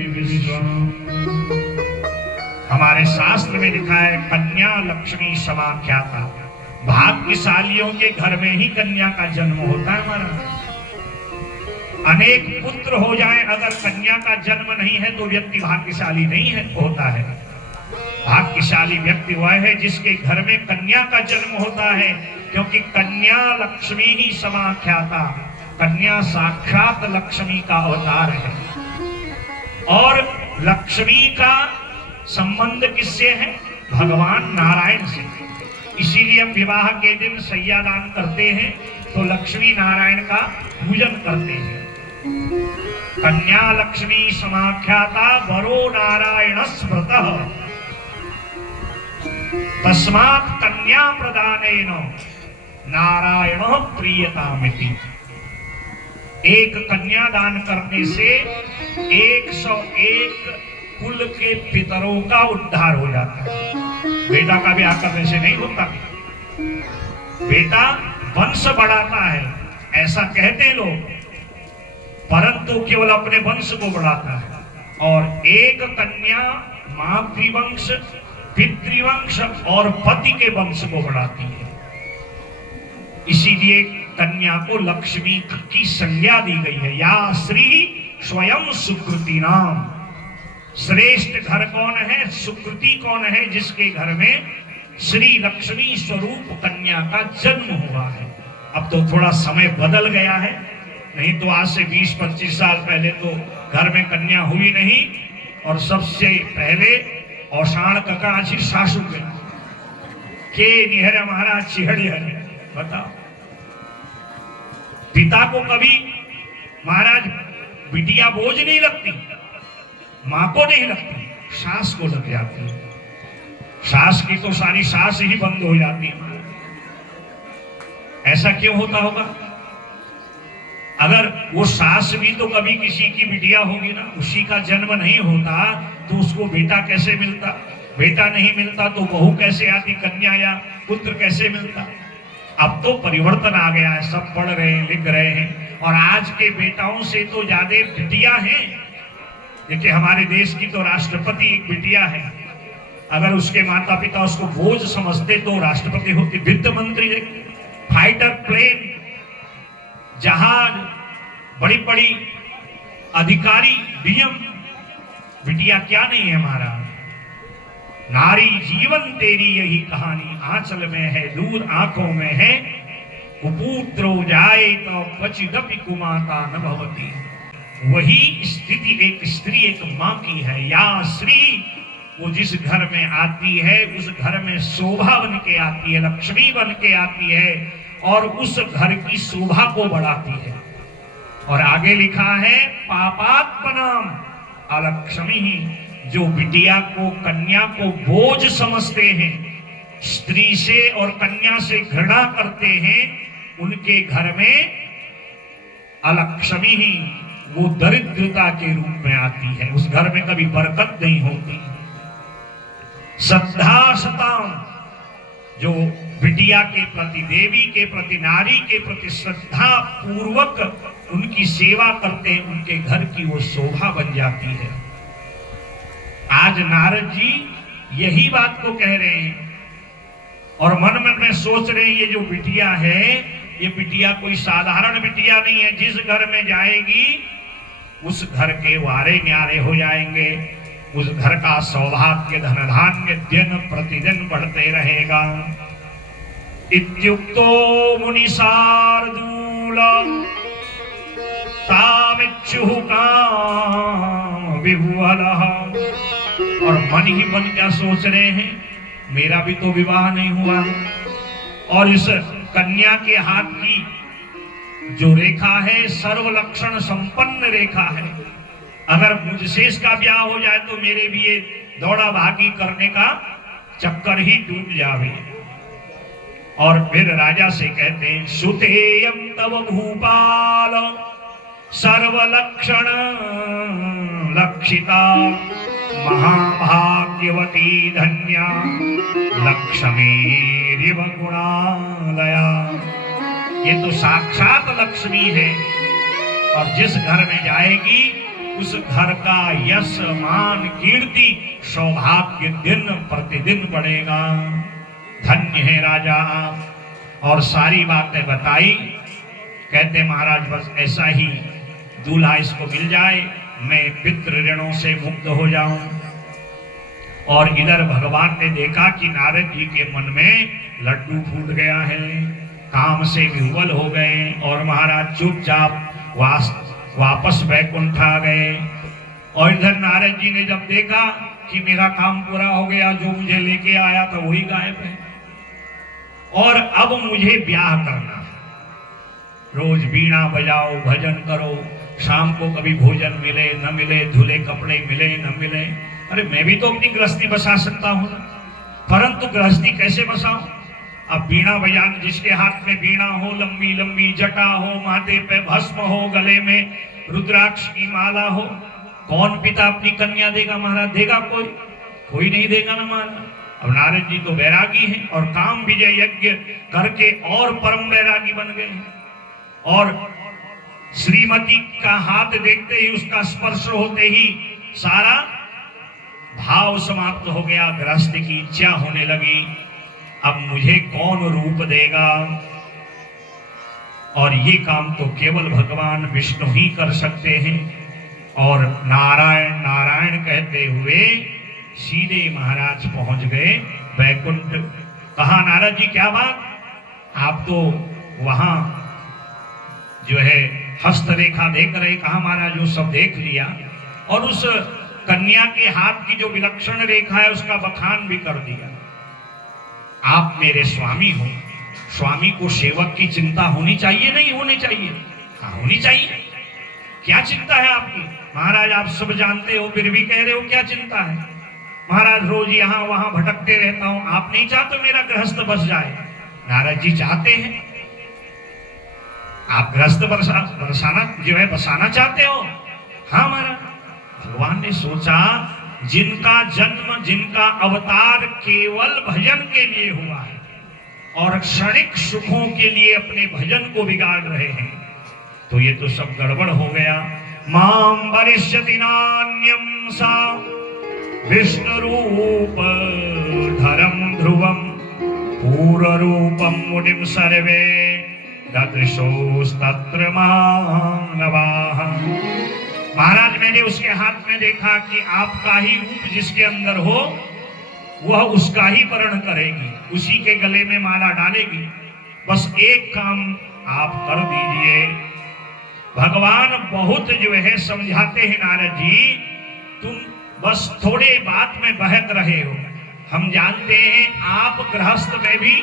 विश्वम्। हमारे शास्त्र में लिखा है, कन्या लक्ष्मी समाख्याता। भाग्यशालियों के घर में ही कन्या का जन्म होता है। हमारा अनेक पुत्र हो जाए, अगर कन्या का जन्म नहीं है तो व्यक्ति भाग्यशाली नहीं है होता है। भाग्यशाली व्यक्ति वह है जिसके घर में कन्या का जन्म होता है, क्योंकि कन्या लक्ष्मी ही समाख्याता। कन्या साक्षात लक्ष्मी का अवतार है। और लक्ष्मी का संबंध किससे है? भगवान नारायण से। इसीलिए हम विवाह के दिन सैयादान करते हैं तो लक्ष्मी नारायण का पूजन करते हैं। कन्या लक्ष्मी समाख्याता वरो नारायण स्मृतः तस्मात् कन्या प्रदानेन नारायण प्रियतामिति। एक कन्या दान करने से 101 कुल के पितरों का उद्धार हो जाता है। बेटा का ब्याह करने से नहीं होता, बेटा वंश बढ़ाता है ऐसा कहते हैं लोग, परंतु केवल अपने वंश को बढ़ाता है। और एक कन्या मातृवंश, पितृवंश और पति के वंश को बढ़ाती है। इसीलिए कन्या को लक्ष्मी की संज्ञा दी गई है। या श्री स्वयं सुकृति नाम। श्रेष्ठ घर कौन है? सुकृति कौन है? जिसके घर में श्री लक्ष्मी स्वरूप कन्या का जन्म हुआ है। अब तो थोड़ा समय बदल गया है, नहीं तो आज से 20-25 साल पहले तो घर में कन्या हुई नहीं। और सबसे पहले औषाण ककाची सासू के निहर महाराज चिहड़िया बताओ, पिता को कभी महाराज बिटिया बोझ नहीं लगती, मां को नहीं लगती, सास को लग जाती है। सास की तो सारी सास ही बंद हो जाती है। ऐसा क्यों होता होगा? अगर वो सास भी तो कभी किसी की बिटिया होगी ना, उसी का जन्म नहीं होता तो उसको बेटा कैसे मिलता? बेटा नहीं मिलता तो बहू कैसे आती? कन्या या पुत्र कैसे मिलता? अब तो परिवर्तन आ गया है, सब पढ़ रहे हैं, लिख रहे हैं। और आज के बेटाओं से तो ज्यादा बिटिया हैं। देखिए हमारे देश की तो राष्ट्रपति एक बिटिया है। अगर उसके माता पिता उसको बोझ समझते तो राष्ट्रपति होती। वित्त मंत्री, फाइटर प्लेन, जहाज, बड़ी बड़ी अधिकारी, डीएम, बिटिया क्या नहीं है हमारा। नारी जीवन तेरी यही कहानी, आंचल में है दूर आंखों में है, कुपुत्रो जाए तो क्वचिदपि कुमाता न भवति। वही स्थिति एक स्त्री, एक मां की है। या श्री, वो जिस घर में आती है उस घर में शोभा बन के आती है, लक्ष्मी बन के आती है और उस घर की शोभा को बढ़ाती है। और आगे लिखा है, पापात्मनाम अलक्ष्मी ही। जो बिटिया को, कन्या को बोझ समझते हैं, स्त्री से और कन्या से घृणा करते हैं, उनके घर में अलक्ष्मी ही, वो दरिद्रता के रूप में आती है। उस घर में कभी बरकत नहीं होती। श्रद्धा सताम, जो बिटिया के प्रति, देवी के प्रति, नारी के प्रति श्रद्धा पूर्वक उनकी सेवा करते हैं, उनके घर की वो शोभा बन जाती है। आज नारद जी यही बात को कह रहे हैं और मन मन में सोच रहे हैं, ये जो बिटिया है, ये बिटिया कोई साधारण बिटिया नहीं है। जिस घर में जाएगी उस घर के वारे न्यारे हो जाएंगे, उस घर का सौभाग्य धन धान्य दिन प्रतिदिन बढ़ते रहेगा। इत्युक्तो मुनिशार्दूल तामिच्छुः काम विह्वलः। और मन ही मन क्या सोच रहे हैं, मेरा भी तो विवाह नहीं हुआ, और इस कन्या के हाथ की जो रेखा है सर्व लक्षण संपन्न रेखा है, अगर मुझसे इसका ब्याह हो जाए तो मेरे भी ये दौड़ा भागी करने का चक्कर ही टूट जावे। और फिर राजा से कहते हैं, सुतेयम तव भूपाल सर्व लक्षण लक्षिता महाभाग्यवती धन्या लक्ष्मीरिव गुणालया। ये तो साक्षात लक्ष्मी है, और जिस घर में जाएगी उस घर का यश मान कीर्ति सौभाग्य दिन प्रतिदिन बढ़ेगा। धन्य है राजा। और सारी बातें बताई। कहते महाराज बस ऐसा ही दूल्हा इसको मिल जाए, मैं पितृ ऋणों से मुक्त हो जाऊं। और इधर भगवान ने देखा कि नारद जी के मन में लड्डू फूट गया है, काम से विह्वल हो गए, और महाराज चुपचाप वापस वैकुंठ आ गए। और इधर नारद जी ने जब देखा कि मेरा काम पूरा हो गया, जो मुझे लेके आया था वही गायब है, और अब मुझे ब्याह करना है। रोज बीणा बजाओ, भजन करो, शाम को कभी भोजन मिले न मिले, धुले कपड़े मिले न मिले, अरे मैं भी तो अपनी गृहस्थी बसा सकता हूं ना, परंतु गृहस्थी कैसे बसाऊं? अब बीणा बजान, जिसके हाथ में बीणा हो, लंबी लंबी जटा हो, माथे पे भस्म हो, गले में रुद्राक्ष की माला हो, कौन पिता अपनी कन्या देगा महाराज? देगा कोई? कोई नहीं देगा ना महाराज। अब नारद जी तो वैरागी हैं, और काम विजय यज्ञ करके और परम वैरागी बन गए हैं। और श्रीमती का हाथ देखते ही, उसका स्पर्श होते ही सारा भाव समाप्त हो गया, गृहस्थ की इच्छा होने लगी, अब मुझे कौन रूप देगा? और ये काम तो केवल भगवान विष्णु ही कर सकते हैं। और नारायण नारायण कहते हुए सीधे महाराज पहुंच गए वैकुंठ। कहा नारद जी क्या बात, आप तो वहां जो है हस्तरेखा देख रहे। कहा महाराज वो सब देख लिया, और उस कन्या के हाथ की जो विलक्षण रेखा है उसका बखान भी कर दिया। आप मेरे स्वामी हो, स्वामी को सेवक की चिंता होनी चाहिए नहीं होनी चाहिए? हाँ होनी चाहिए। क्या चिंता है आपकी? महाराज आप सब जानते हो, फिर भी कह रहे हो क्या चिंता है? महाराज रोज यहाँ वहां भटकते रहता हूं, आप नहीं चाहते मेरा गृहस्थ बस जाए? नारद जी चाहते हैं। आप गृहस्थ बसाना जो है बसाना चाहते हो? हाँ महाराज। भगवान ने सोचा जिनका जन्म, जिनका अवतार केवल भजन के लिए हुआ है, और क्षणिक सुखों के लिए अपने भजन को बिगाड़ रहे हैं, तो ये तो सब गड़बड़ हो गया। माम वरिष्यति नान्यम सा विष्णु रूप धरम ध्रुवम पूर्व रूपम मुनिम सर्वे ददृशोस्तत्र मानवाः। महाराज मैंने उसके हाथ में देखा कि आपका ही रूप जिसके अंदर हो वह उसका ही वर्ण करेगी, उसी के गले में माला डालेगी। बस एक काम आप कर दीजिए। भगवान बहुत जो है समझाते हैं, नारद जी तुम बस थोड़े बात में बहक रहे हो, हम जानते हैं आप गृहस्थ में भी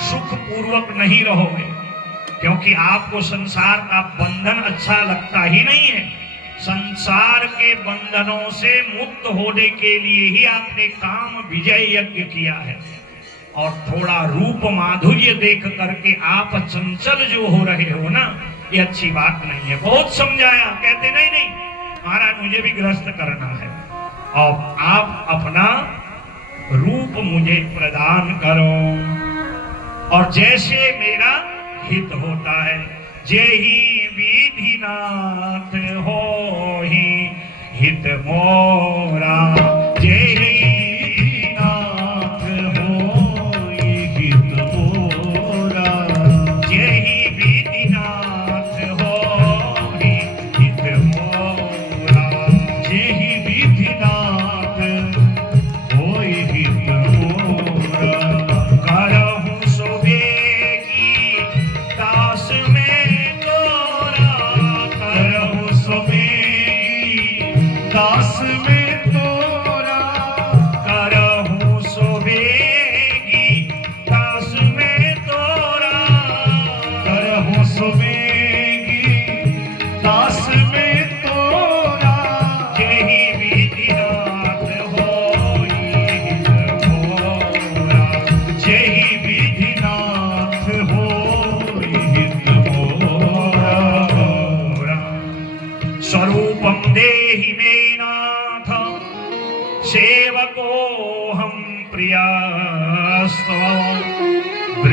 सुख पूर्वक नहीं रहोगे, क्योंकि आपको संसार का बंधन अच्छा लगता ही नहीं है। संसार के बंधनों से मुक्त होने के लिए ही आपने काम विजय यज्ञ किया है, और थोड़ा रूप माधुर्य देख करके आप चंचल जो हो रहे हो ना, ये अच्छी बात नहीं है। बहुत समझाया, कहते नहीं नहीं महाराज मुझे भी गृहस्थ करना है, और आप अपना रूप मुझे प्रदान करो, और जैसे मेरा हित होता है, जेहि विधिनाथ होहि हित मोरा, जेहि नाथ होहि हित मोरा, जेहि विधिनाथ होहि हित मोरा, जेहि विधिनाथ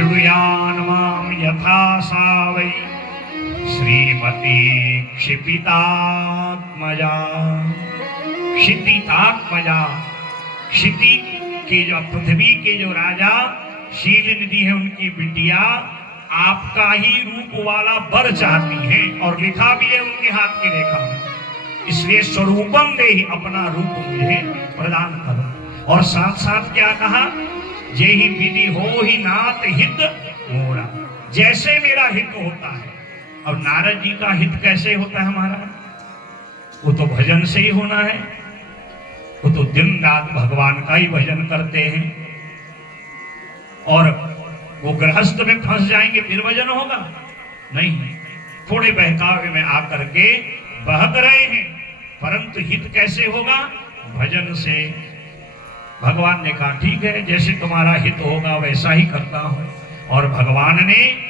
ब्रुयान माम यथा सावै श्रीमती क्षिपितात्मजा। क्षितितात्मजा, क्षिति के जो पृथ्वी के जो राजा शील निधि है उनकी बिटिया आपका ही रूप वाला वर चाहती हैं, और लिखा भी है उनके हाथ की रेखा में, इसलिए स्वरूपम दे ही अपना रूप मुझे प्रदान करो। और साथ साथ क्या कहा, जे ही विधि हो ही नाथ हित मोरा, जैसे मेरा हित होता है। अब नारद जी का हित कैसे होता है हमारा, वो तो भजन से ही होना है, वो तो दिन रात भगवान का ही भजन करते हैं। और वो गृहस्थ में फंस जाएंगे फिर भजन होगा नहीं, थोड़े बहकावे में आकर के बहक रहे हैं, परंतु हित कैसे होगा, भजन से। भगवान ने कहा ठीक है, जैसे तुम्हारा हित होगा वैसा ही करता हूं। और भगवान ने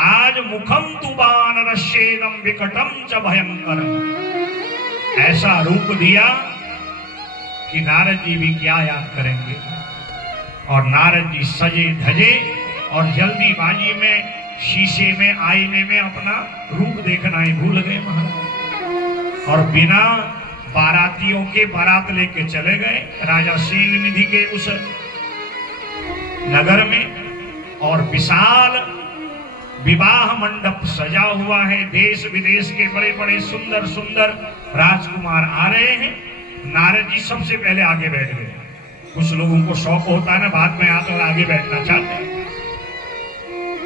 आज मुखम तु वानरश्चेदम विकटम च भयंकर ऐसा रूप दिया कि नारद जी भी क्या याद करेंगे। और नारद जी सजे धजे और जल्दीबाजी में शीशे में आईने में अपना रूप देखना ही भूल गए महाराज, और बिना बारातियों के बारात लेके चले गए राजा शील निधि के उस नगर में। और विशाल विवाह मंडप सजा हुआ है, देश विदेश के बड़े बड़े सुंदर सुंदर राजकुमार आ रहे हैं। नारद जी सबसे पहले आगे बैठ गए। कुछ लोगों को शौक होता है ना बाद में आकर आगे बैठना चाहते हैं,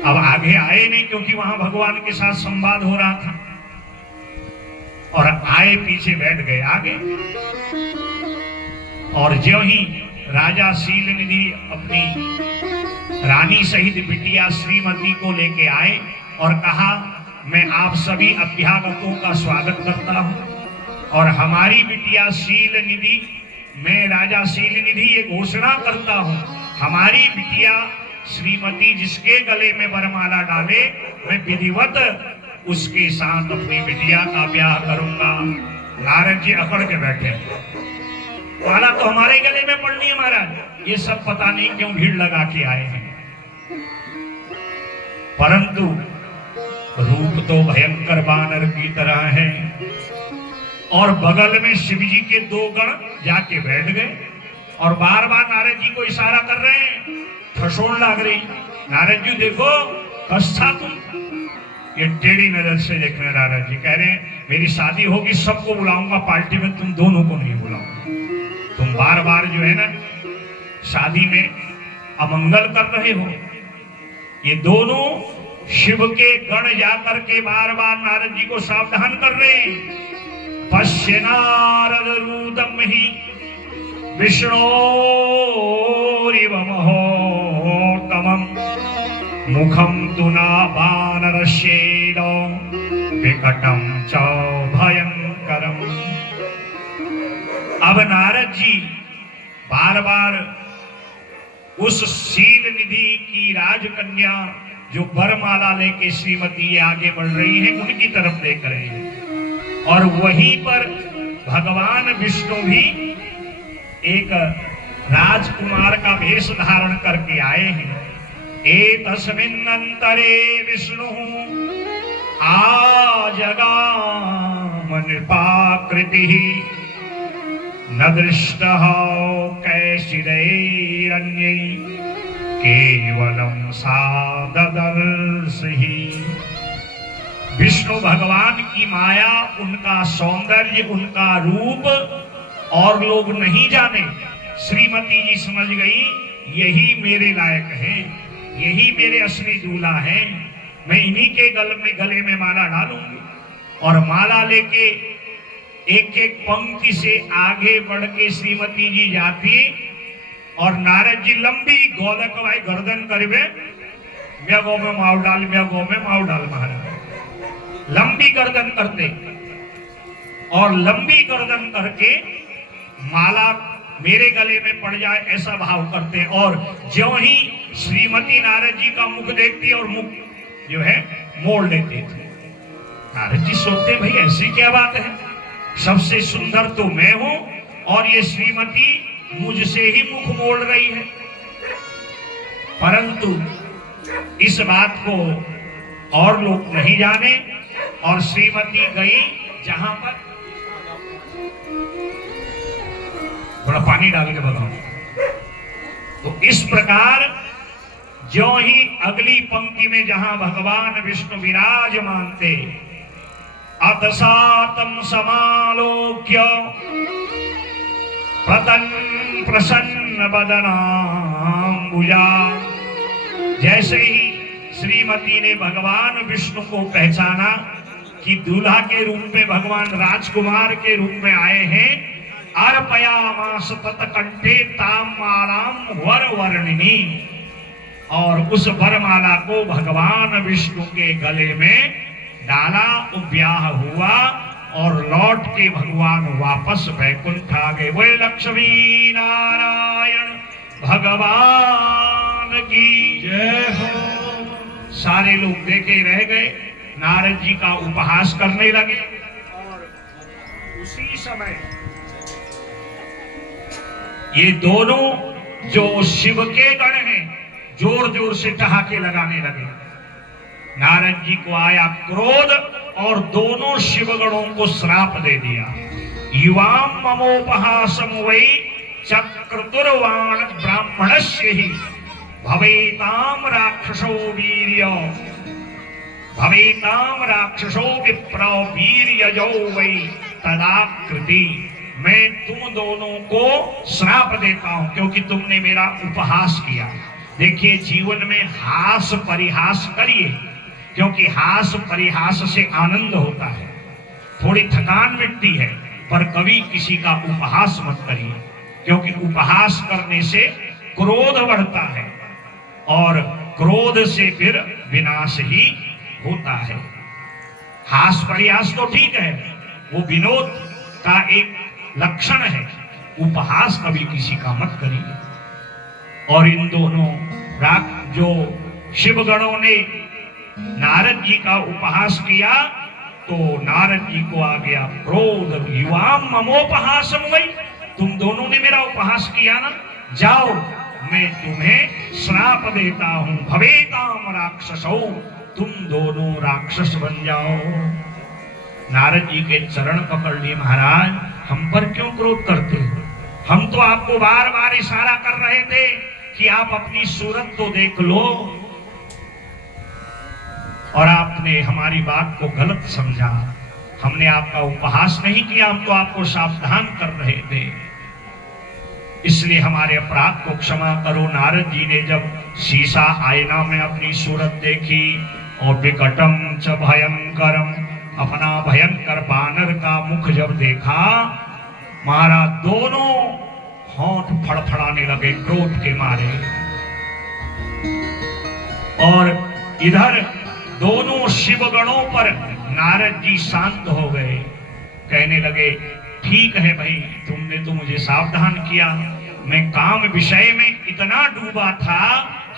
अब आगे आए नहीं क्योंकि वहां भगवान के साथ संवाद हो रहा था, और आए पीछे बैठ गए आगे। और ज्यों ही राजा शील निधि अपनी रानी सहित बिटिया श्रीमती को लेके आए और कहा मैं आप सभी अभ्यागतों का स्वागत करता हूं, और हमारी बिटिया शील निधि, मैं राजा शील निधि ये घोषणा करता हूं, हमारी बिटिया श्रीमती जिसके गले में वरमाला डाले मैं विधिवत उसके साथ अपनी बिटिया का ब्याह करूंगा। नारद जी अकड़ के बैठे, माला तो हमारे गले में पड़नी है महाराज, ये सब पता नहीं क्यों भीड़ लगा के आए हैं। परंतु रूप तो भयंकर बानर की तरह है, और बगल में शिव जी के दो गण जाके बैठ गए और बार बार नारद जी को इशारा कर रहे हैं, ठसोड़ लग रही। नारद जी देखो कस था तुम, ये टेढ़ी नजर से देख रहे नारद जी, कह रहे हैं मेरी शादी होगी सबको बुलाऊंगा, पार्टी में तुम दोनों को नहीं बुलाऊंगा। तुम बार बार जो है ना शादी में अमंगल कर रहे हो। ये दोनों शिव के गण जाकर के बार बार नारद जी को सावधान कर रहे हैं। पश्य नारद रूदम ही विष्णोरिव महोत्तमं मुखम तु न वानरश्चेदो विकटं च भयंकरम। अब नारद जी बार बार उस शील निधि की राजकन्या जो वरमाला लेके श्रीमती आगे बढ़ रही है उनकी तरफ देख रहे हैं, और वहीं पर भगवान विष्णु भी एक राजकुमार का वेश धारण करके आए हैं। एतस्मिन् अंतरे विष्णु आजगाम नृपाकृतिः न दृष्टः कैशिदैरन्यै केवलं साददर्शिः। विष्णु भगवान की माया, उनका सौंदर्य, उनका रूप और लोग नहीं जाने। श्रीमती जी समझ गई यही मेरे लायक है, यही मेरे असली दूल्हा है, मैं इन्हीं के गले में माला डालूंगी। और माला लेके एक एक पंक्ति से आगे बढ़ के श्रीमती जी जाती, और नारद जी लंबी गोदक वाई गर्दन करीबे मैं गो में माव डाल, मैं गो में माव डाल महाराज, लंबी गर्दन करते, और लंबी गर्दन करके माला मेरे गले में पड़ जाए ऐसा भाव करते। और ज्यों ही श्रीमती नारद जी का मुख देखती और मुख जो है मोड़ लेते थे। नारद जी सोचते भाई ऐसी क्या बात है, सबसे सुंदर तो मैं हूं और ये श्रीमती मुझसे ही मुख मोड़ रही है। परंतु इस बात को और लोग नहीं जाने और श्रीमती गई जहां पर, थोड़ा पानी डाल के बताओ। तो इस प्रकार जो ही अगली पंक्ति में जहां भगवान विष्णु विराजमान थे, अतसातम समालोक्य प्रसन्न बदनाम्बुजा, जैसे ही श्रीमती ने भगवान विष्णु को पहचाना कि दूल्हा के रूप में भगवान राजकुमार के रूप में आए हैं, अर्पयामास तत्कंठे तामालाम वर वर्णिनी, और उस वरमाला को भगवान विष्णु के गले में डाला, ब्याह हुआ और लौट के भगवान वापस वैकुंठ आ गए। वो लक्ष्मी नारायण भगवान की जय हो। सारे लोग देखे रह गए, नारद जी का उपहास करने लगे और उसी समय ये दोनों जो शिव के गण हैं जोर जोर से ठहाके लगाने लगे। नारद जी को आया क्रोध और दोनों शिवगणों को श्राप दे दिया। युवाम ममोपहासम वै चक्रतुर्वाण ब्राह्मणस्य ही भवेताम राक्षसो वीर्य, भवेताम राक्षसो विप्र वीर्यजो वै तदाकृति। मैं तुम दोनों को श्राप देता हूं क्योंकि तुमने मेरा उपहास किया। देखिए, जीवन में हास परिहास करिए, क्योंकि हास परिहास से आनंद होता है, थोड़ी थकान मिटती है, पर कभी किसी का उपहास मत करिए, क्योंकि उपहास करने से क्रोध बढ़ता है और क्रोध से फिर विनाश ही होता है। हास परिहास तो ठीक है, वो विनोद का एक लक्षण है, उपहास कभी किसी का मत करिए। और इन दोनों जो शिवगणों ने नारद जी का उपहास किया तो नारद जी को आ गया क्रोध। युवाम ममोपहासम वै, तुम दोनों ने मेरा उपहास किया ना, जाओ मैं तुम्हें श्राप देता हूं। भवेताम राक्षसो, तुम दोनों राक्षस बन जाओ। नारद जी के चरण पकड़ लिए, महाराज हम पर क्यों क्रोध करते हो? हम तो आपको बार बार इशारा कर रहे थे कि आप अपनी सूरत तो देख लो, और आपने हमारी बात को गलत समझा। हमने आपका उपहास नहीं किया, हम तो आपको सावधान कर रहे थे, इसलिए हमारे अपराध को क्षमा करो। नारद जी ने जब शीशा आईना में अपनी सूरत देखी और विकटम च भयंकरम, अपना भयंकर बानर का मुख जब देखा, महाराज दोनों होंठ फड़फड़ाने लगे क्रोध के मारे। और इधर दोनों शिवगणों पर नारद जी शांत हो गए, कहने लगे ठीक है भाई, तुमने तो मुझे सावधान किया, मैं काम विषय में इतना डूबा था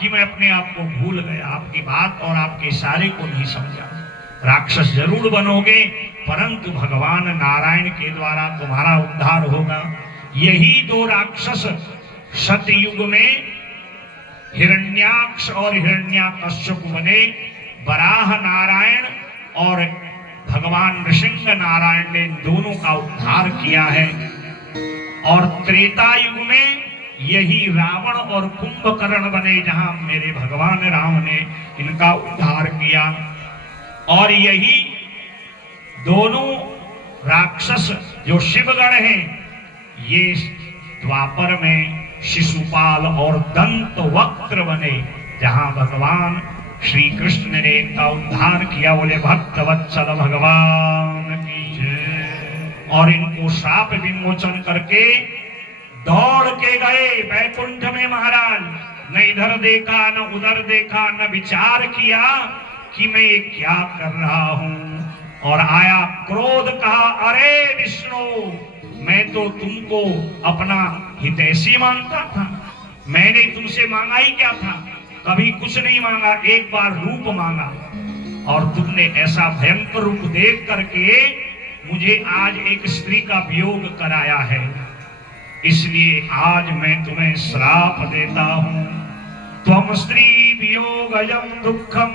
कि मैं अपने आप को भूल गया, आपकी बात और आपके इशारे को नहीं समझा। राक्षस जरूर बनोगे, परंतु भगवान नारायण के द्वारा तुम्हारा उद्धार होगा। यही दो राक्षस सतयुग में हिरण्याक्ष और हिरण्याकश्यप बने। वराह नारायण और भगवान नृसिंह नारायण ने दोनों का उद्धार किया है। और त्रेता युग में यही रावण और कुंभकर्ण बने, जहां मेरे भगवान राम ने इनका उद्धार किया। और यही दोनों राक्षस जो शिवगण हैं, ये द्वापर में शिशुपाल और दंत वक्त्र बने, जहां भगवान श्री कृष्ण ने इनका उद्धार किया। बोले भक्त वत्सल भगवान की जय। और इनको शाप विमोचन करके दौड़ के गए वैकुंठ में महाराज। न इधर देखा, न उधर देखा, न विचार किया कि मैं ये क्या कर रहा हूं। और आया क्रोध, कहा अरे विष्णु, मैं तो तुमको अपना हितैषी मानता था, मैंने तुमसे मांगा ही क्या था, कभी कुछ नहीं मांगा, एक बार रूप मांगा, और तुमने ऐसा भयंकर रूप देख करके मुझे आज एक स्त्री का वियोग कराया है, इसलिए आज मैं तुम्हें श्राप देता हूं। त्वं स्त्री वियोगयं दुःखं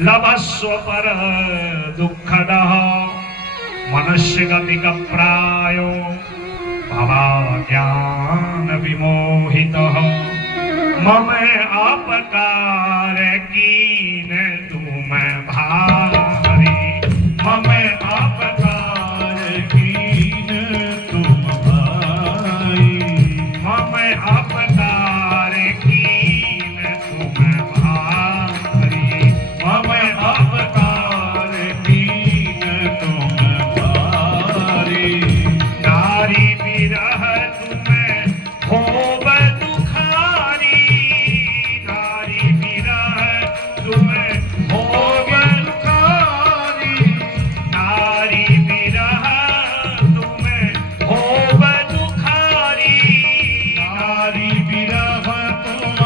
लभस्व पर दुःखदः मनुष्यगतिकप्रायो भवाज्ञान विमोहितः मम अपकार कीन तुम भारी मम अपकार कीन तुम भाई मम अपकार कीन तुम भारी मम अपकार कीन तुम भारी नारी विरह तुम्हें होब दुखारी नारी विरह तुम्हें होब दुखारी नारी विरह तुम्हें होब दुखारी नारी विरह तुम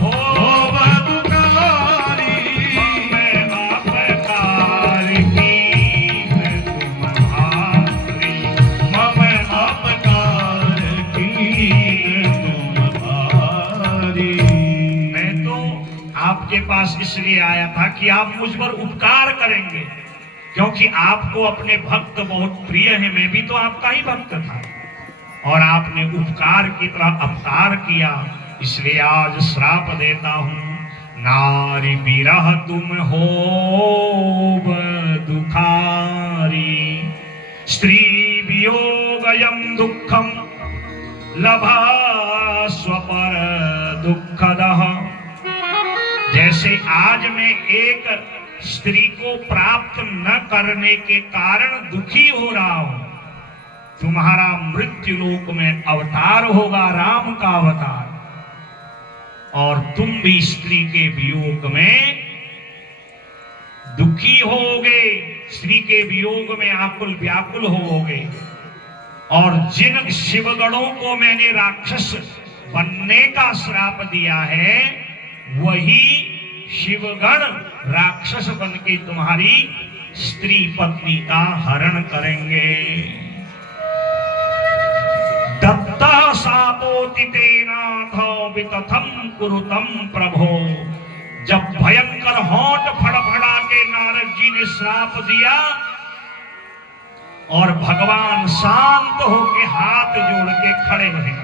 होब दुखारी मैं अपकार कीन तुम भारी मैं अपकार कीन तुम भारी। मैं तो आपके पास इसलिए आया था कि आप मुझ पर उपकार करेंगे, क्योंकि आपको अपने भक्त बहुत प्रिय हैं। मैं भी तो आपका ही भक्त था और आपने उपकार की तरह अवतार किया, इसलिए आज श्राप देता हूं। नारी विरह तुम होब दुखारी स्त्री वियोगयं दुःखं लभस्व पर दुःखदः। जैसे आज मैं एक स्त्री को प्राप्त न करने के कारण दुखी हो रहा हूं, तुम्हारा मृत्यु लोक में अवतार होगा, राम का अवतार, और तुम भी स्त्री के वियोग में दुखी होगे, स्त्री के वियोग में आकुल व्याकुल होगे। और जिन शिवगणों को मैंने राक्षस बनने का श्राप दिया है, वही शिवगण राक्षस बन के तुम्हारी स्त्री पत्नी का हरण करेंगे। दत्ता शापोति तेनाथ वितथम कुरुतम प्रभो। जब भयंकर होंठ फड़फड़ा के नारद जी ने श्राप दिया और भगवान शांत होके हाथ जोड़ के खड़े रहे,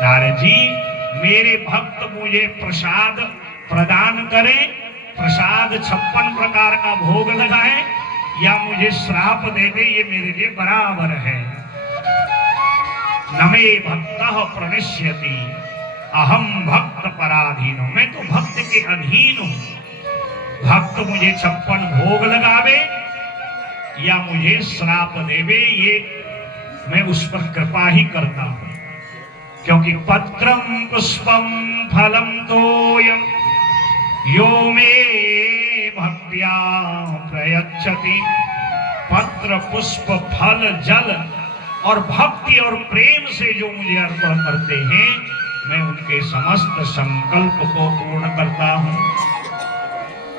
नारद जी मेरे भक्त मुझे प्रसाद प्रदान करें, प्रसाद 56 प्रकार का भोग लगाए या मुझे श्राप दे दे, ये मेरे लिए बराबर है। नमे भक्तः प्रणश्यति अहम भक्त पराधीन हूं। मैं तो भक्त के अधीन हूं। भक्त मुझे 56 भोग लगावे या मुझे श्राप देवे, ये मैं उस पर कृपा ही करता हूं, क्योंकि पत्रम पुष्पम फलम तोयम यो मे भक्त्या प्रयच्छति। पत्र पुष्प फल जल और भक्ति और प्रेम से जो मुझे अर्पण करते हैं, मैं उनके समस्त संकल्प को पूर्ण करता हूं।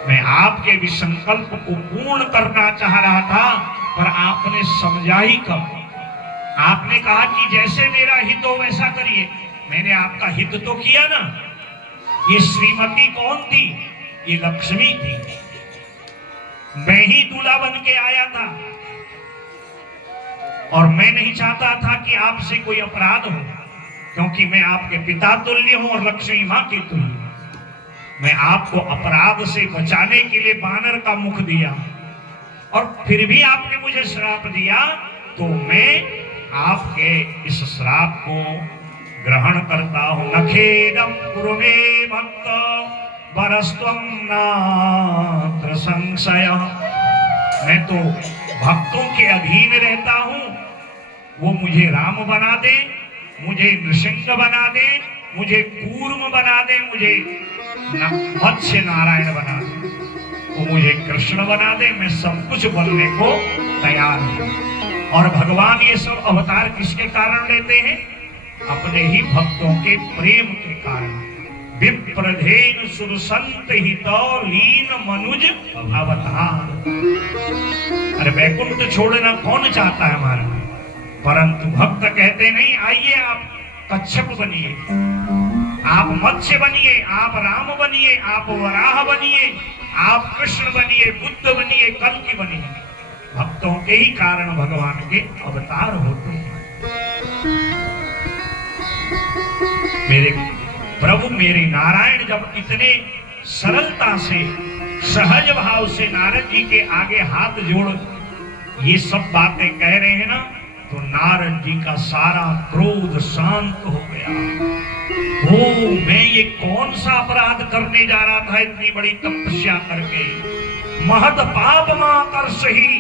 मैं आपके भी संकल्प को पूर्ण करना चाह रहा था, पर आपने समझा ही कब। आपने कहा कि जैसे मेरा हित हो वैसा करिए। मैंने आपका हित तो किया ना। ये श्रीमती कौन थी? ये लक्ष्मी थी। मैं ही दूल्हा बन के आया था और मैं नहीं चाहता था कि आपसे कोई अपराध हो, क्योंकि मैं आपके पिता तुल्य हूं और लक्ष्मी मां की तुल्य। मैं आपको अपराध से बचाने के लिए बानर का मुख दिया और फिर भी आपने मुझे श्राप दिया, तो मैं आपके इस श्राप को ग्रहण करता हूं। नखेदम कुरुमे भक्त वरस्त्वं नात्र संशय। मैं तो भक्तों के अधीन रहता हूं, वो मुझे राम बना दे, मुझे नृसिंह बना दे, मुझे कूर्म बना दे, मुझे मत्स्य नारायण बना दे, वो मुझे कृष्ण बना दे, मैं सब कुछ बनने को तैयार हूं। और भगवान ये सब अवतार किसके कारण लेते हैं? अपने ही भक्तों के प्रेम के कारण। विप्रधेन सुरसंत हितो लीन मनुज अवतार। अरे वैकुंठ छोड़ना कौन चाहता है हमारा, परंतु भक्त कहते नहीं, आइए आप कच्छप बनिए, आप मत्स्य बनिए, आप राम बनिए, आप वराह बनिए, आप कृष्ण बनिए, बुद्ध बनिए, कल्कि बनिए, भक्तों के ही कारण भगवान के अवतार होते हैं। मेरे प्रभु, मेरे नारायण जब इतने सरलता से, सहज भाव से नारद जी के आगे हाथ जोड़ ये सब बातें कह रहे हैं ना, तो नारद जी का सारा क्रोध शांत हो गया। ओ, मैं ये कौन सा अपराध करने जा रहा था इतनी बड़ी तपस्या करके, महद पाप मां कर सही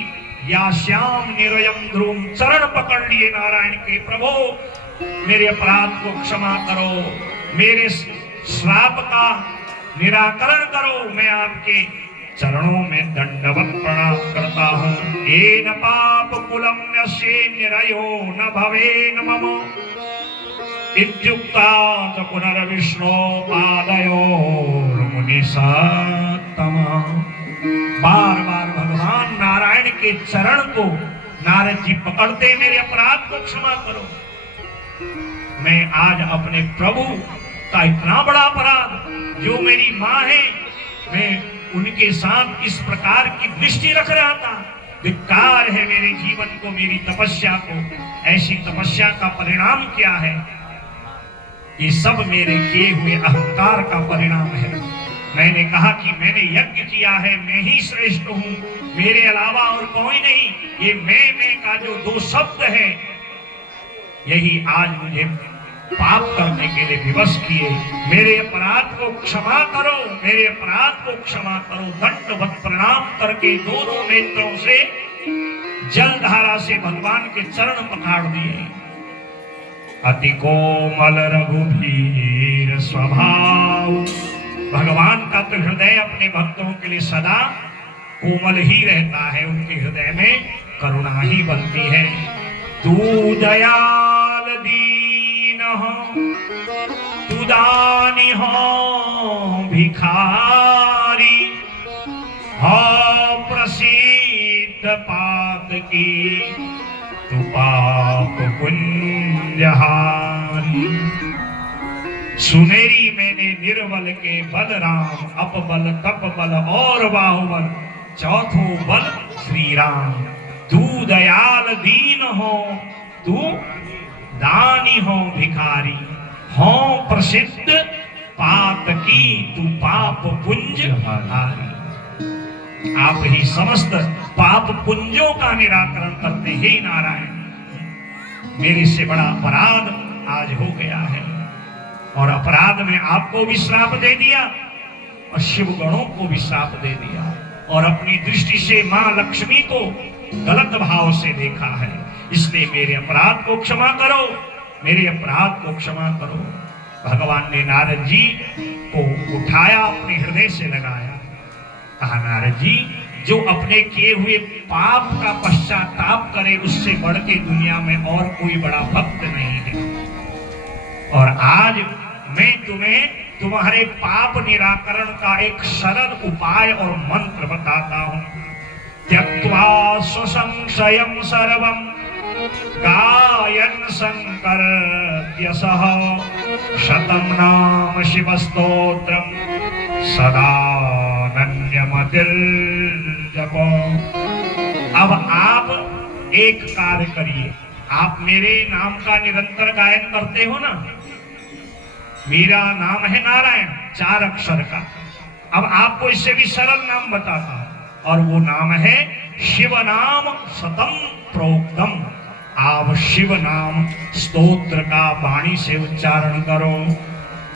या श्याम निरयम ध्रुव, चरण पकड़ लिए नारायण के, प्रभु मेरे अपराध को क्षमा करो, मेरे श्राप का निराकरण करो, मैं आपके चरणों में दंडवत प्रणाम करता हूँ। येन पाप कुलम नश्ये निरयो न भवेन मम इत्युक्ता च पुनर्विष्णु पादयोर मुनिसत्तम। बार बार भगवान नारायण के चरण को नारद जी पकड़ते, मेरे अपराध को क्षमा करो। मैं आज अपने प्रभु का इतना बड़ा अपराध, जो मेरी माँ है, मैं उनके साथ इस प्रकार की दृष्टि रख रहा था, धिक्कार है मेरे जीवन को, मेरी तपस्या को। ऐसी तपस्या का परिणाम क्या है? ये सब मेरे किए हुए अहंकार का परिणाम है। मैंने कहा कि मैंने यज्ञ किया है, मैं ही श्रेष्ठ हूँ, मेरे अलावा और कोई नहीं। ये मैं का जो दो शब्द है, यही आज मुझे पाप करने के लिए विवश किए। मेरे अपराध को क्षमा करो, मेरे अपराध को क्षमा करो। दंडवत प्रणाम करके दोनों नेत्रों से जलधारा से भगवान के चरण पखाड़ दिए। अति कोमल रघुवीर स्वभाव, भगवान का तो हृदय अपने भक्तों के लिए सदा कोमल ही रहता है, उनके हृदय में करुणा ही बनती है। तू दयाल दीन हो, तू दानी हो भिखारी, हो प्रसिद्ध पात की, तू पाप पुण्यहारी। सुनेरी मैंने निर्बल के बल राम, अपबल तप बल और बाहुबल, चौथो बल श्री राम। तू दयाल दीन हो, तू दानी हो भिखारी, हो प्रसिद्ध पाप की, तू पाप पुंज हारी। आप ही समस्त पाप पुंजों का निराकरण करते हैं नारायण। मेरे से बड़ा अपराध आज हो गया है, और अपराध में आपको भी श्राप दे दिया और शिव गणों को भी श्राप दे दिया, और अपनी दृष्टि से मां लक्ष्मी को गलत भाव से देखा है। इसलिए मेरे अपराध को क्षमा करो, मेरे अपराध को क्षमा करो। भगवान ने नारद जी को उठाया, अपने हृदय से लगाया, कहा नारद जी, जो अपने किए हुए पाप का पश्चाताप करे, उससे बढ़ के दुनिया में और कोई बड़ा भक्त नहीं है। और आज मैं तुम्हें तुम्हारे पाप निराकरण का एक सरल उपाय और मंत्र बताता हूं। त्यक्त्वा स्वसंशयं सर्वं गायन् शंकर यशः, शतं नाम शिवस्तोत्रं सदा नन्यमतिर्जपो। अब आप एक कार्य करिए, आप मेरे नाम का निरंतर गायन करते हो ना। मेरा नाम है नारायण, 4 अक्षर का। अब आपको इससे भी सरल नाम बताता हूं, और वो नाम है शिव नाम सतम प्रोक्तम। आप शिव नाम स्तोत्र का वाणी से उच्चारण करो।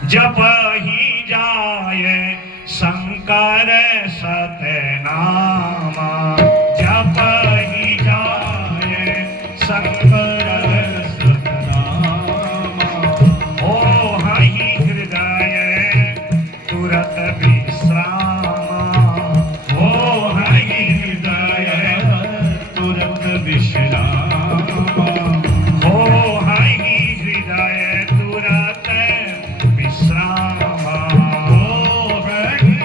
जप ही जाए शंकर सतनामा, जप ही जाए शंकर सतनामा। ओ हहि हृदय तुरत विश्रामा, ओ हहि हृदय तुरत विश्रामा, ओ हहि हृदय तुरत विश्रामा, ओ हरि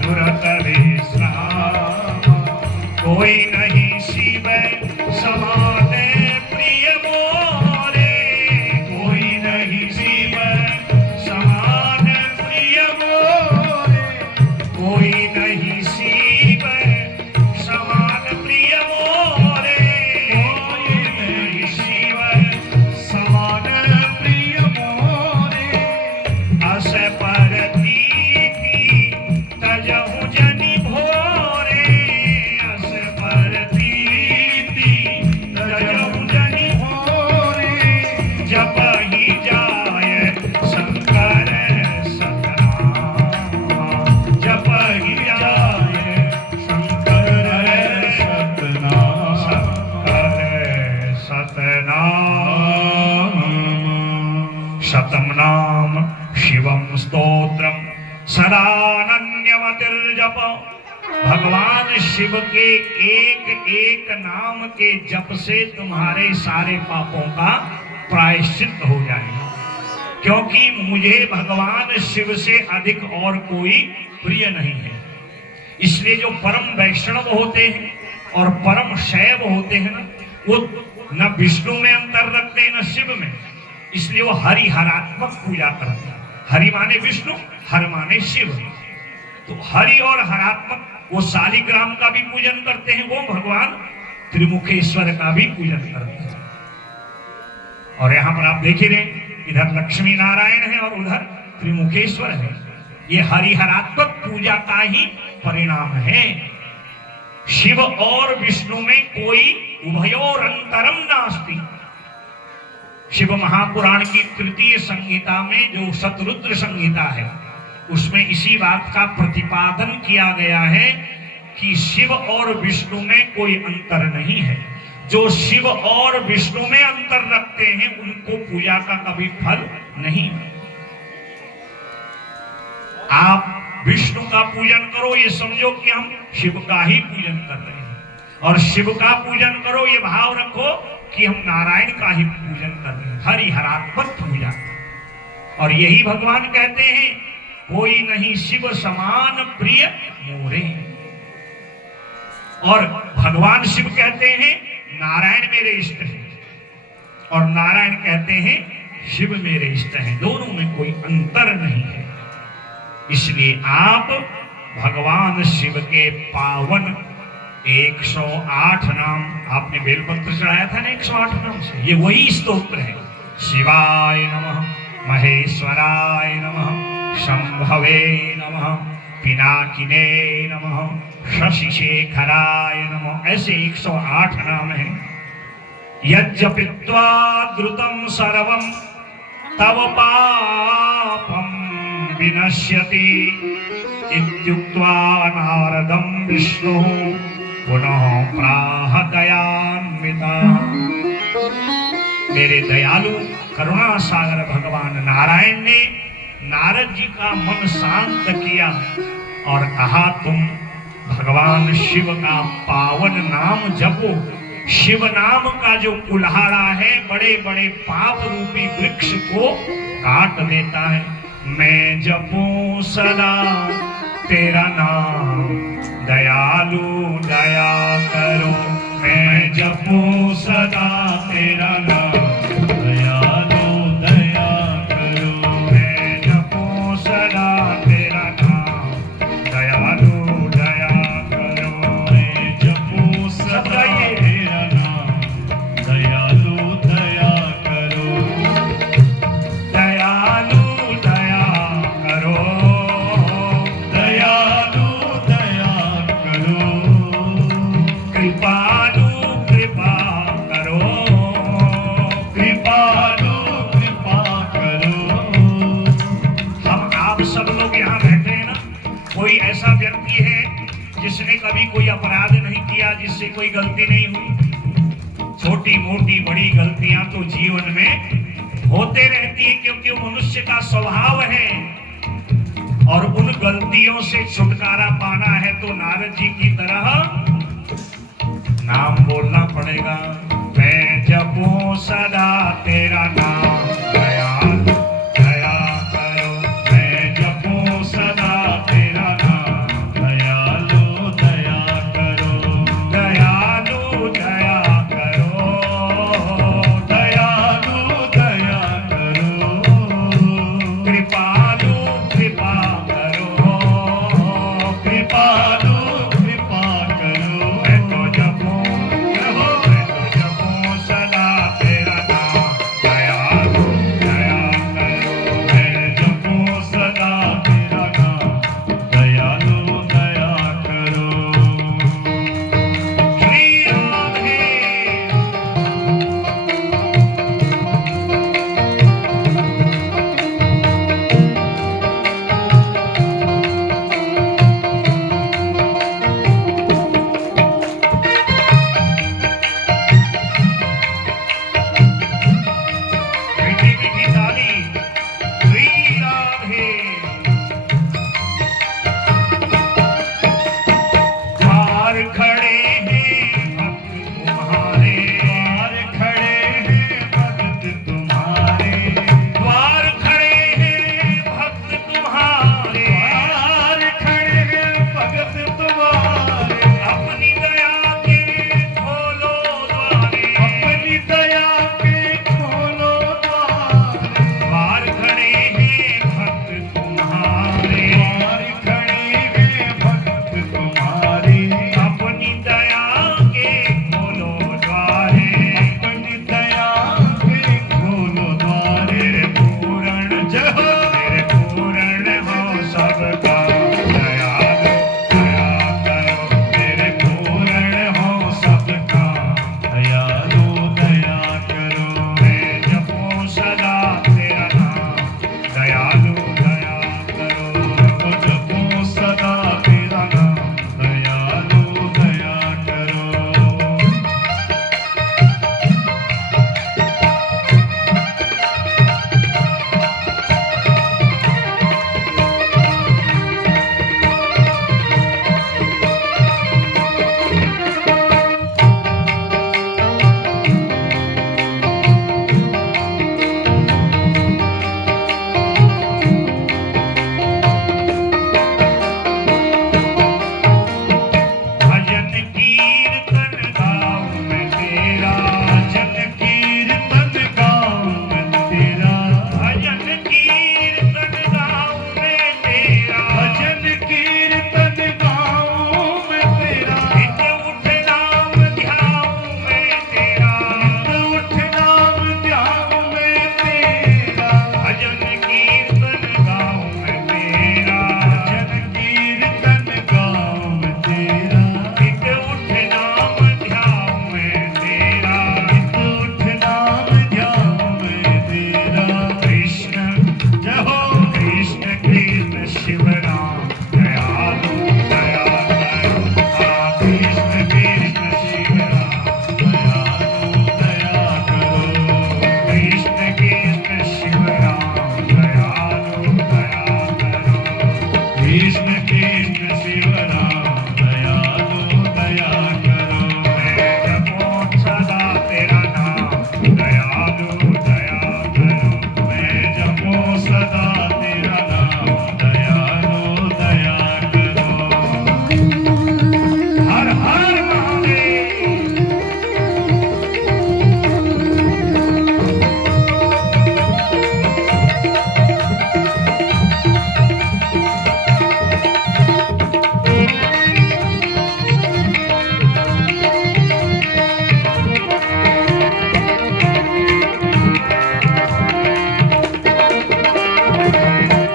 तुरत विश्रामा। कोई नहीं शिव समाने प्रिय मोरे, कोई नहीं शिव कोई नहीं शिव समान प्रिय मोरे, कोई नहीं शिव समान प्रिय मोरे। अस परतीति तजहु जनि भोरे, अस परतीति तजहु जनि मोरे। जपहि जाय शंकर सतनाम, जपहि जाय शंकर सतनाम। शंकर सतनाम। शतम नाम शिवम स्तोत्रम सदानन्यमतिर्जप। भगवान शिव के एक एक नाम के जप से तुम्हारे सारे पापों का प्रायश्चित हो जाएगा, क्योंकि मुझे भगवान शिव से अधिक और कोई प्रिय नहीं है। इसलिए जो परम वैष्णव होते हैं और परम शैव होते हैं ना, वो न विष्णु में अंतर रखते हैं न शिव में, इसलिए वो हरि हरात्मक पूजा करते हैं। हरि माने विष्णु, हर माने शिव। तो हरि और हरात्मक वो शालिग्राम का भी पूजन करते हैं, वो भगवान त्रिमुखेश्वर का भी पूजन करते हैं। और यहां पर आप देख ही रहे, इधर लक्ष्मी नारायण है और उधर त्रिमुखेश्वर है। ये हरिहरात्मक पूजा का ही परिणाम है। शिव और विष्णु में कोई उभयोर अंतरम नास्ति। शिव महापुराण की तृतीय संहिता में जो शतरुद्र संहिता है, उसमें इसी बात का प्रतिपादन किया गया है कि शिव और विष्णु में कोई अंतर नहीं है। जो शिव और विष्णु में अंतर रखते हैं उनको पूजा का कभी फल नहीं। आप विष्णु का पूजन करो ये समझो कि हम शिव का ही पूजन कर रहे हैं, और शिव का पूजन करो ये भाव रखो कि हम नारायण का ही पूजन कर रहे हैं। हरिहरात्मक पूजा। और यही भगवान कहते हैं कोई नहीं शिव समान प्रिय मोरे। और भगवान शिव कहते हैं नारायण मेरे इष्ट हैं, और नारायण कहते हैं शिव मेरे इष्ट हैं। दोनों में कोई अंतर नहीं है। इसलिए आप भगवान शिव के पावन 108 नाम, आपने बेलपत्र चढ़ाया था ना 108 नाम से, ये वही स्तोत्र है। शिवाय नमः, महेश्वराय नमः, शंभवे नमः, पिनाकिने नमः, शशिशेखराय नमः, ऐसे 108 नाम हैं। यज्जपित्वा द्रुतं सर्वं तव पापं विनश्यति इत्युक्त्वा नारदं विष्णुः पुनः प्राह दयान्वितः। मेरे दयालु करुणा सागर भगवान नारायण ने नारद जी का मन शांत किया और कहा तुम भगवान शिव का पावन नाम जपो। शिव नाम का जो कुल्हाड़ा है बड़े बड़े पाप रूपी वृक्ष को काट देता है। मैं जपूं सदा तेरा नाम, दयालु दया करो। मैं जपूं सदा तेरा नाम, दयालु दया करो। मैं जपूं सदा तेरा नाम, दयालु दया करो। मैं जपूं सदा तेरा नाम, दयालु दया करो। दयालु दया करो, दयालु दया करो। कृपालु कृपा करो, कृपालु कृपा करो। हम आप सब लोग यहाँ बैठे हैं ना, कोई ऐसा व्यक्ति है जिसने कभी कोई अपराध नहीं किया, जिससे कोई गलती नहीं हुई? छोटी मोटी बड़ी गलतियां तो जीवन में होते रहती है, क्योंकि वो मनुष्य का स्वभाव है। और उन गलतियों से छुटकारा पाना है तो नारद जी की तरह नाम बोलना पड़ेगा। मैं जपूं सदा तेरा नाम, दयालु दया करो। मैं जपूं सदा तेरा नाम, दयालु दया करो। दयालु दया करो, दयालु दया करो। कृपालु कृपा करो, कृष्ण कृष्ण शिव राम दयालु दया करो। मैं जपो सदा तेरा नाम दयालु दया करो। मैं जपो सदा तेरा नाम दयालु दया करो। हर हर महादेव।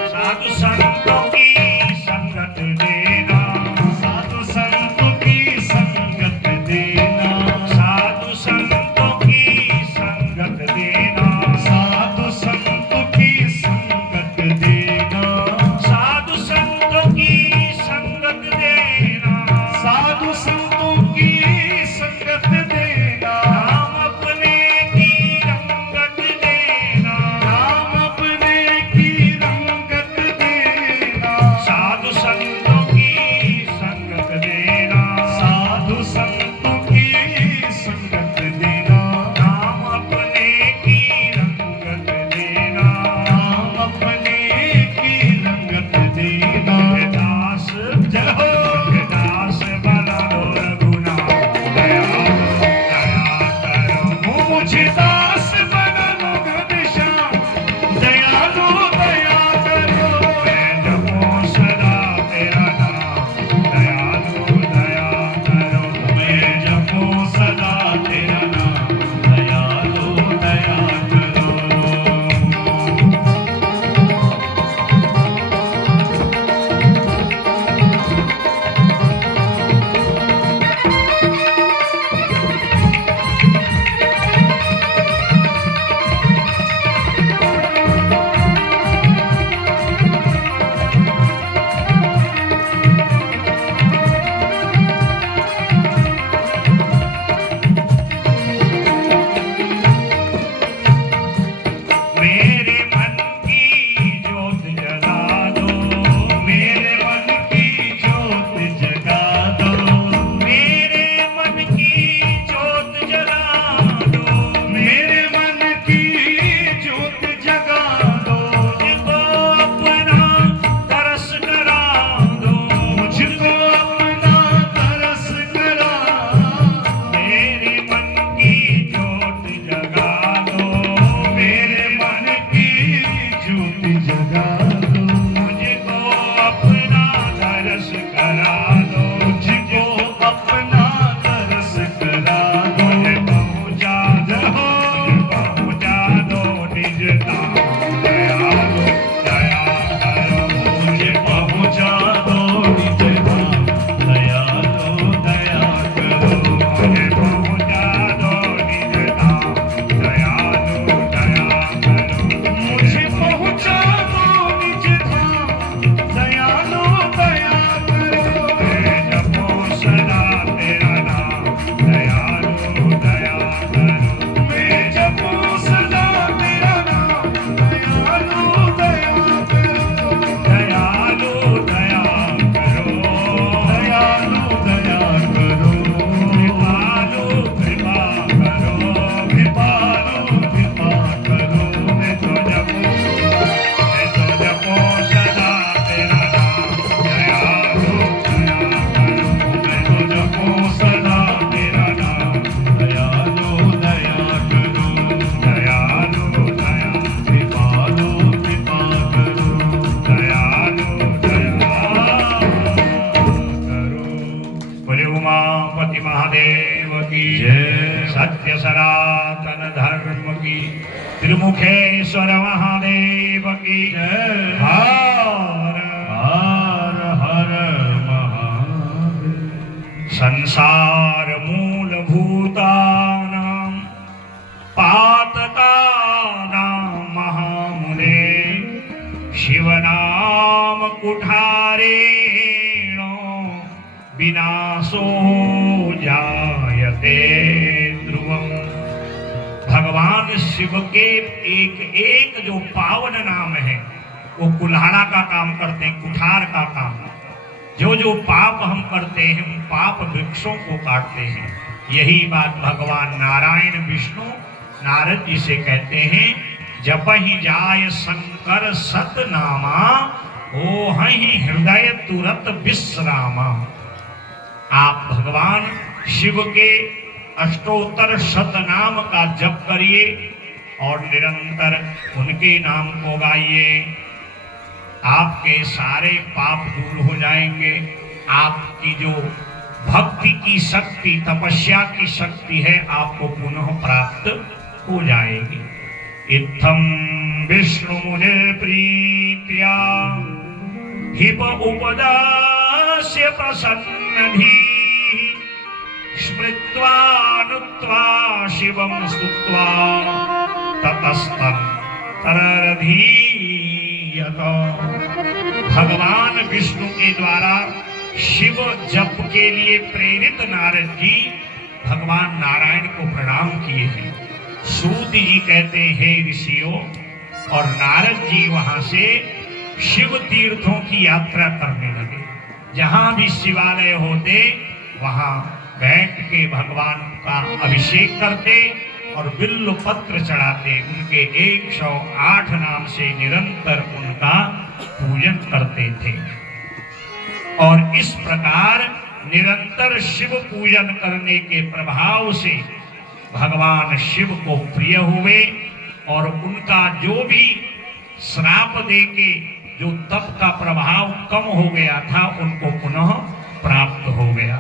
साधु संतों की संगत देना, साधु संतों की संगत देना, साधु संतों की संगत देना, साधु संतों की संगत देना, साधु संतों की संगत देना, साधु संतों की संगत देना, नाम अपने की रंगत देना, नाम अपने की रंगत देना, साधु संतों की संगत देना, साधु संतों की संगत देना, नाम अपने की रंगत देना, नाम अपने की रंगत देना। दास जय हो। दास बना गुना दया दया करो। मुझे दास बना लो घनश्याम दयालु दया करो। मैं जपो सदा तेरा नाम दयालु दया करो। मैं जपो सदा तेरा नाम दयालु दया करो। मेरे मन की ज्योत जला दो, मेरे मन की ज्योत जगा दो। मेरे मन की ज्योत जला दो, मेरे मन की ज्योत जगा दो। मुझको अपना तरस करा दो, मुझको अपना तरस करा। मेरे मन की ज्योत जगा दो, मेरे मन की ज्योत जगा दो। मुझको अपना तरस करा दो, मुझको अपना तरस करा दो। मुझे पहुँचा दो निज धाम दयालु दया करो। मुझे पहुँचा दो निज धाम दयालु दया करो। मुझे पहुँचा दो निज धाम दयालु दया करो। मुझे पहुँचा दो निज धाम दयालु दया करो। मैं जपो सदा तेरा नाम दयालु दया करो। मैं जपो सदा तेरा नाम दयालु दया करो। दयालु दया करो। दयालु दया करो। कृपालु कृपा करो। कृपालु कृपा करो। मैं तो जपो सदा तेरा नाम दयालु दया करो। मैं तो जपो सदा तेरा नाम दयालु दया करो। दयालु दया कृपालु कृपा करो। दयालु दया करो। बोले उमापति महादेव की जय। सत्य सनातन धर्म की त्रिमुखेश्वर महादेव की जय। हर हर हर महादेव। संसार मूलभूतानां पातकानां महामुने शिवनाम कुठारेण विनाशो जायते ध्रुवम्। भगवान शिव के एक एक जो पावन नाम है वो कुल्हाड़ा का काम करते हैं, कुठार का काम। जो जो पाप हम करते हैं उन पाप वृक्षों को काटते हैं। यही बात भगवान नारायण विष्णु नारद जी से कहते हैं, जब ही जाय शंकर सतनामा ओ हहि हृदय तुरत विश्रामा। आप भगवान शिव के अष्टोत्तर शतनाम का जप करिए और निरंतर उनके नाम को गाइए। आपके सारे पाप दूर हो जाएंगे। आपकी जो भक्ति की शक्ति, तपस्या की शक्ति है, आपको पुनः प्राप्त हो जाएगी। इत्थम विष्णु मुने प्रीत्या हिप उपदास्य प्रसन्नधि स्मृत्वा नुत्वा शिवं स्तुत्वा ततस्तं तररधीयत। भगवान विष्णु के द्वारा शिव जप के लिए प्रेरित नारद जी भगवान नारायण को प्रणाम किए हैं। सूत जी कहते हैं, हे ऋषियों, और नारद जी वहां से शिव तीर्थों की यात्रा करने लगे। जहां भी शिवालय होते वहां बैठ के भगवान का अभिषेक करते और बिल्व पत्र चढ़ाते। उनके 108 नाम से निरंतर उनका पूजन करते थे। और इस प्रकार निरंतर शिव पूजन करने के प्रभाव से भगवान शिव को प्रिय हुए और उनका जो भी श्राप देके जो तप का प्रभाव कम हो गया था, उनको पुनः प्राप्त हो गया।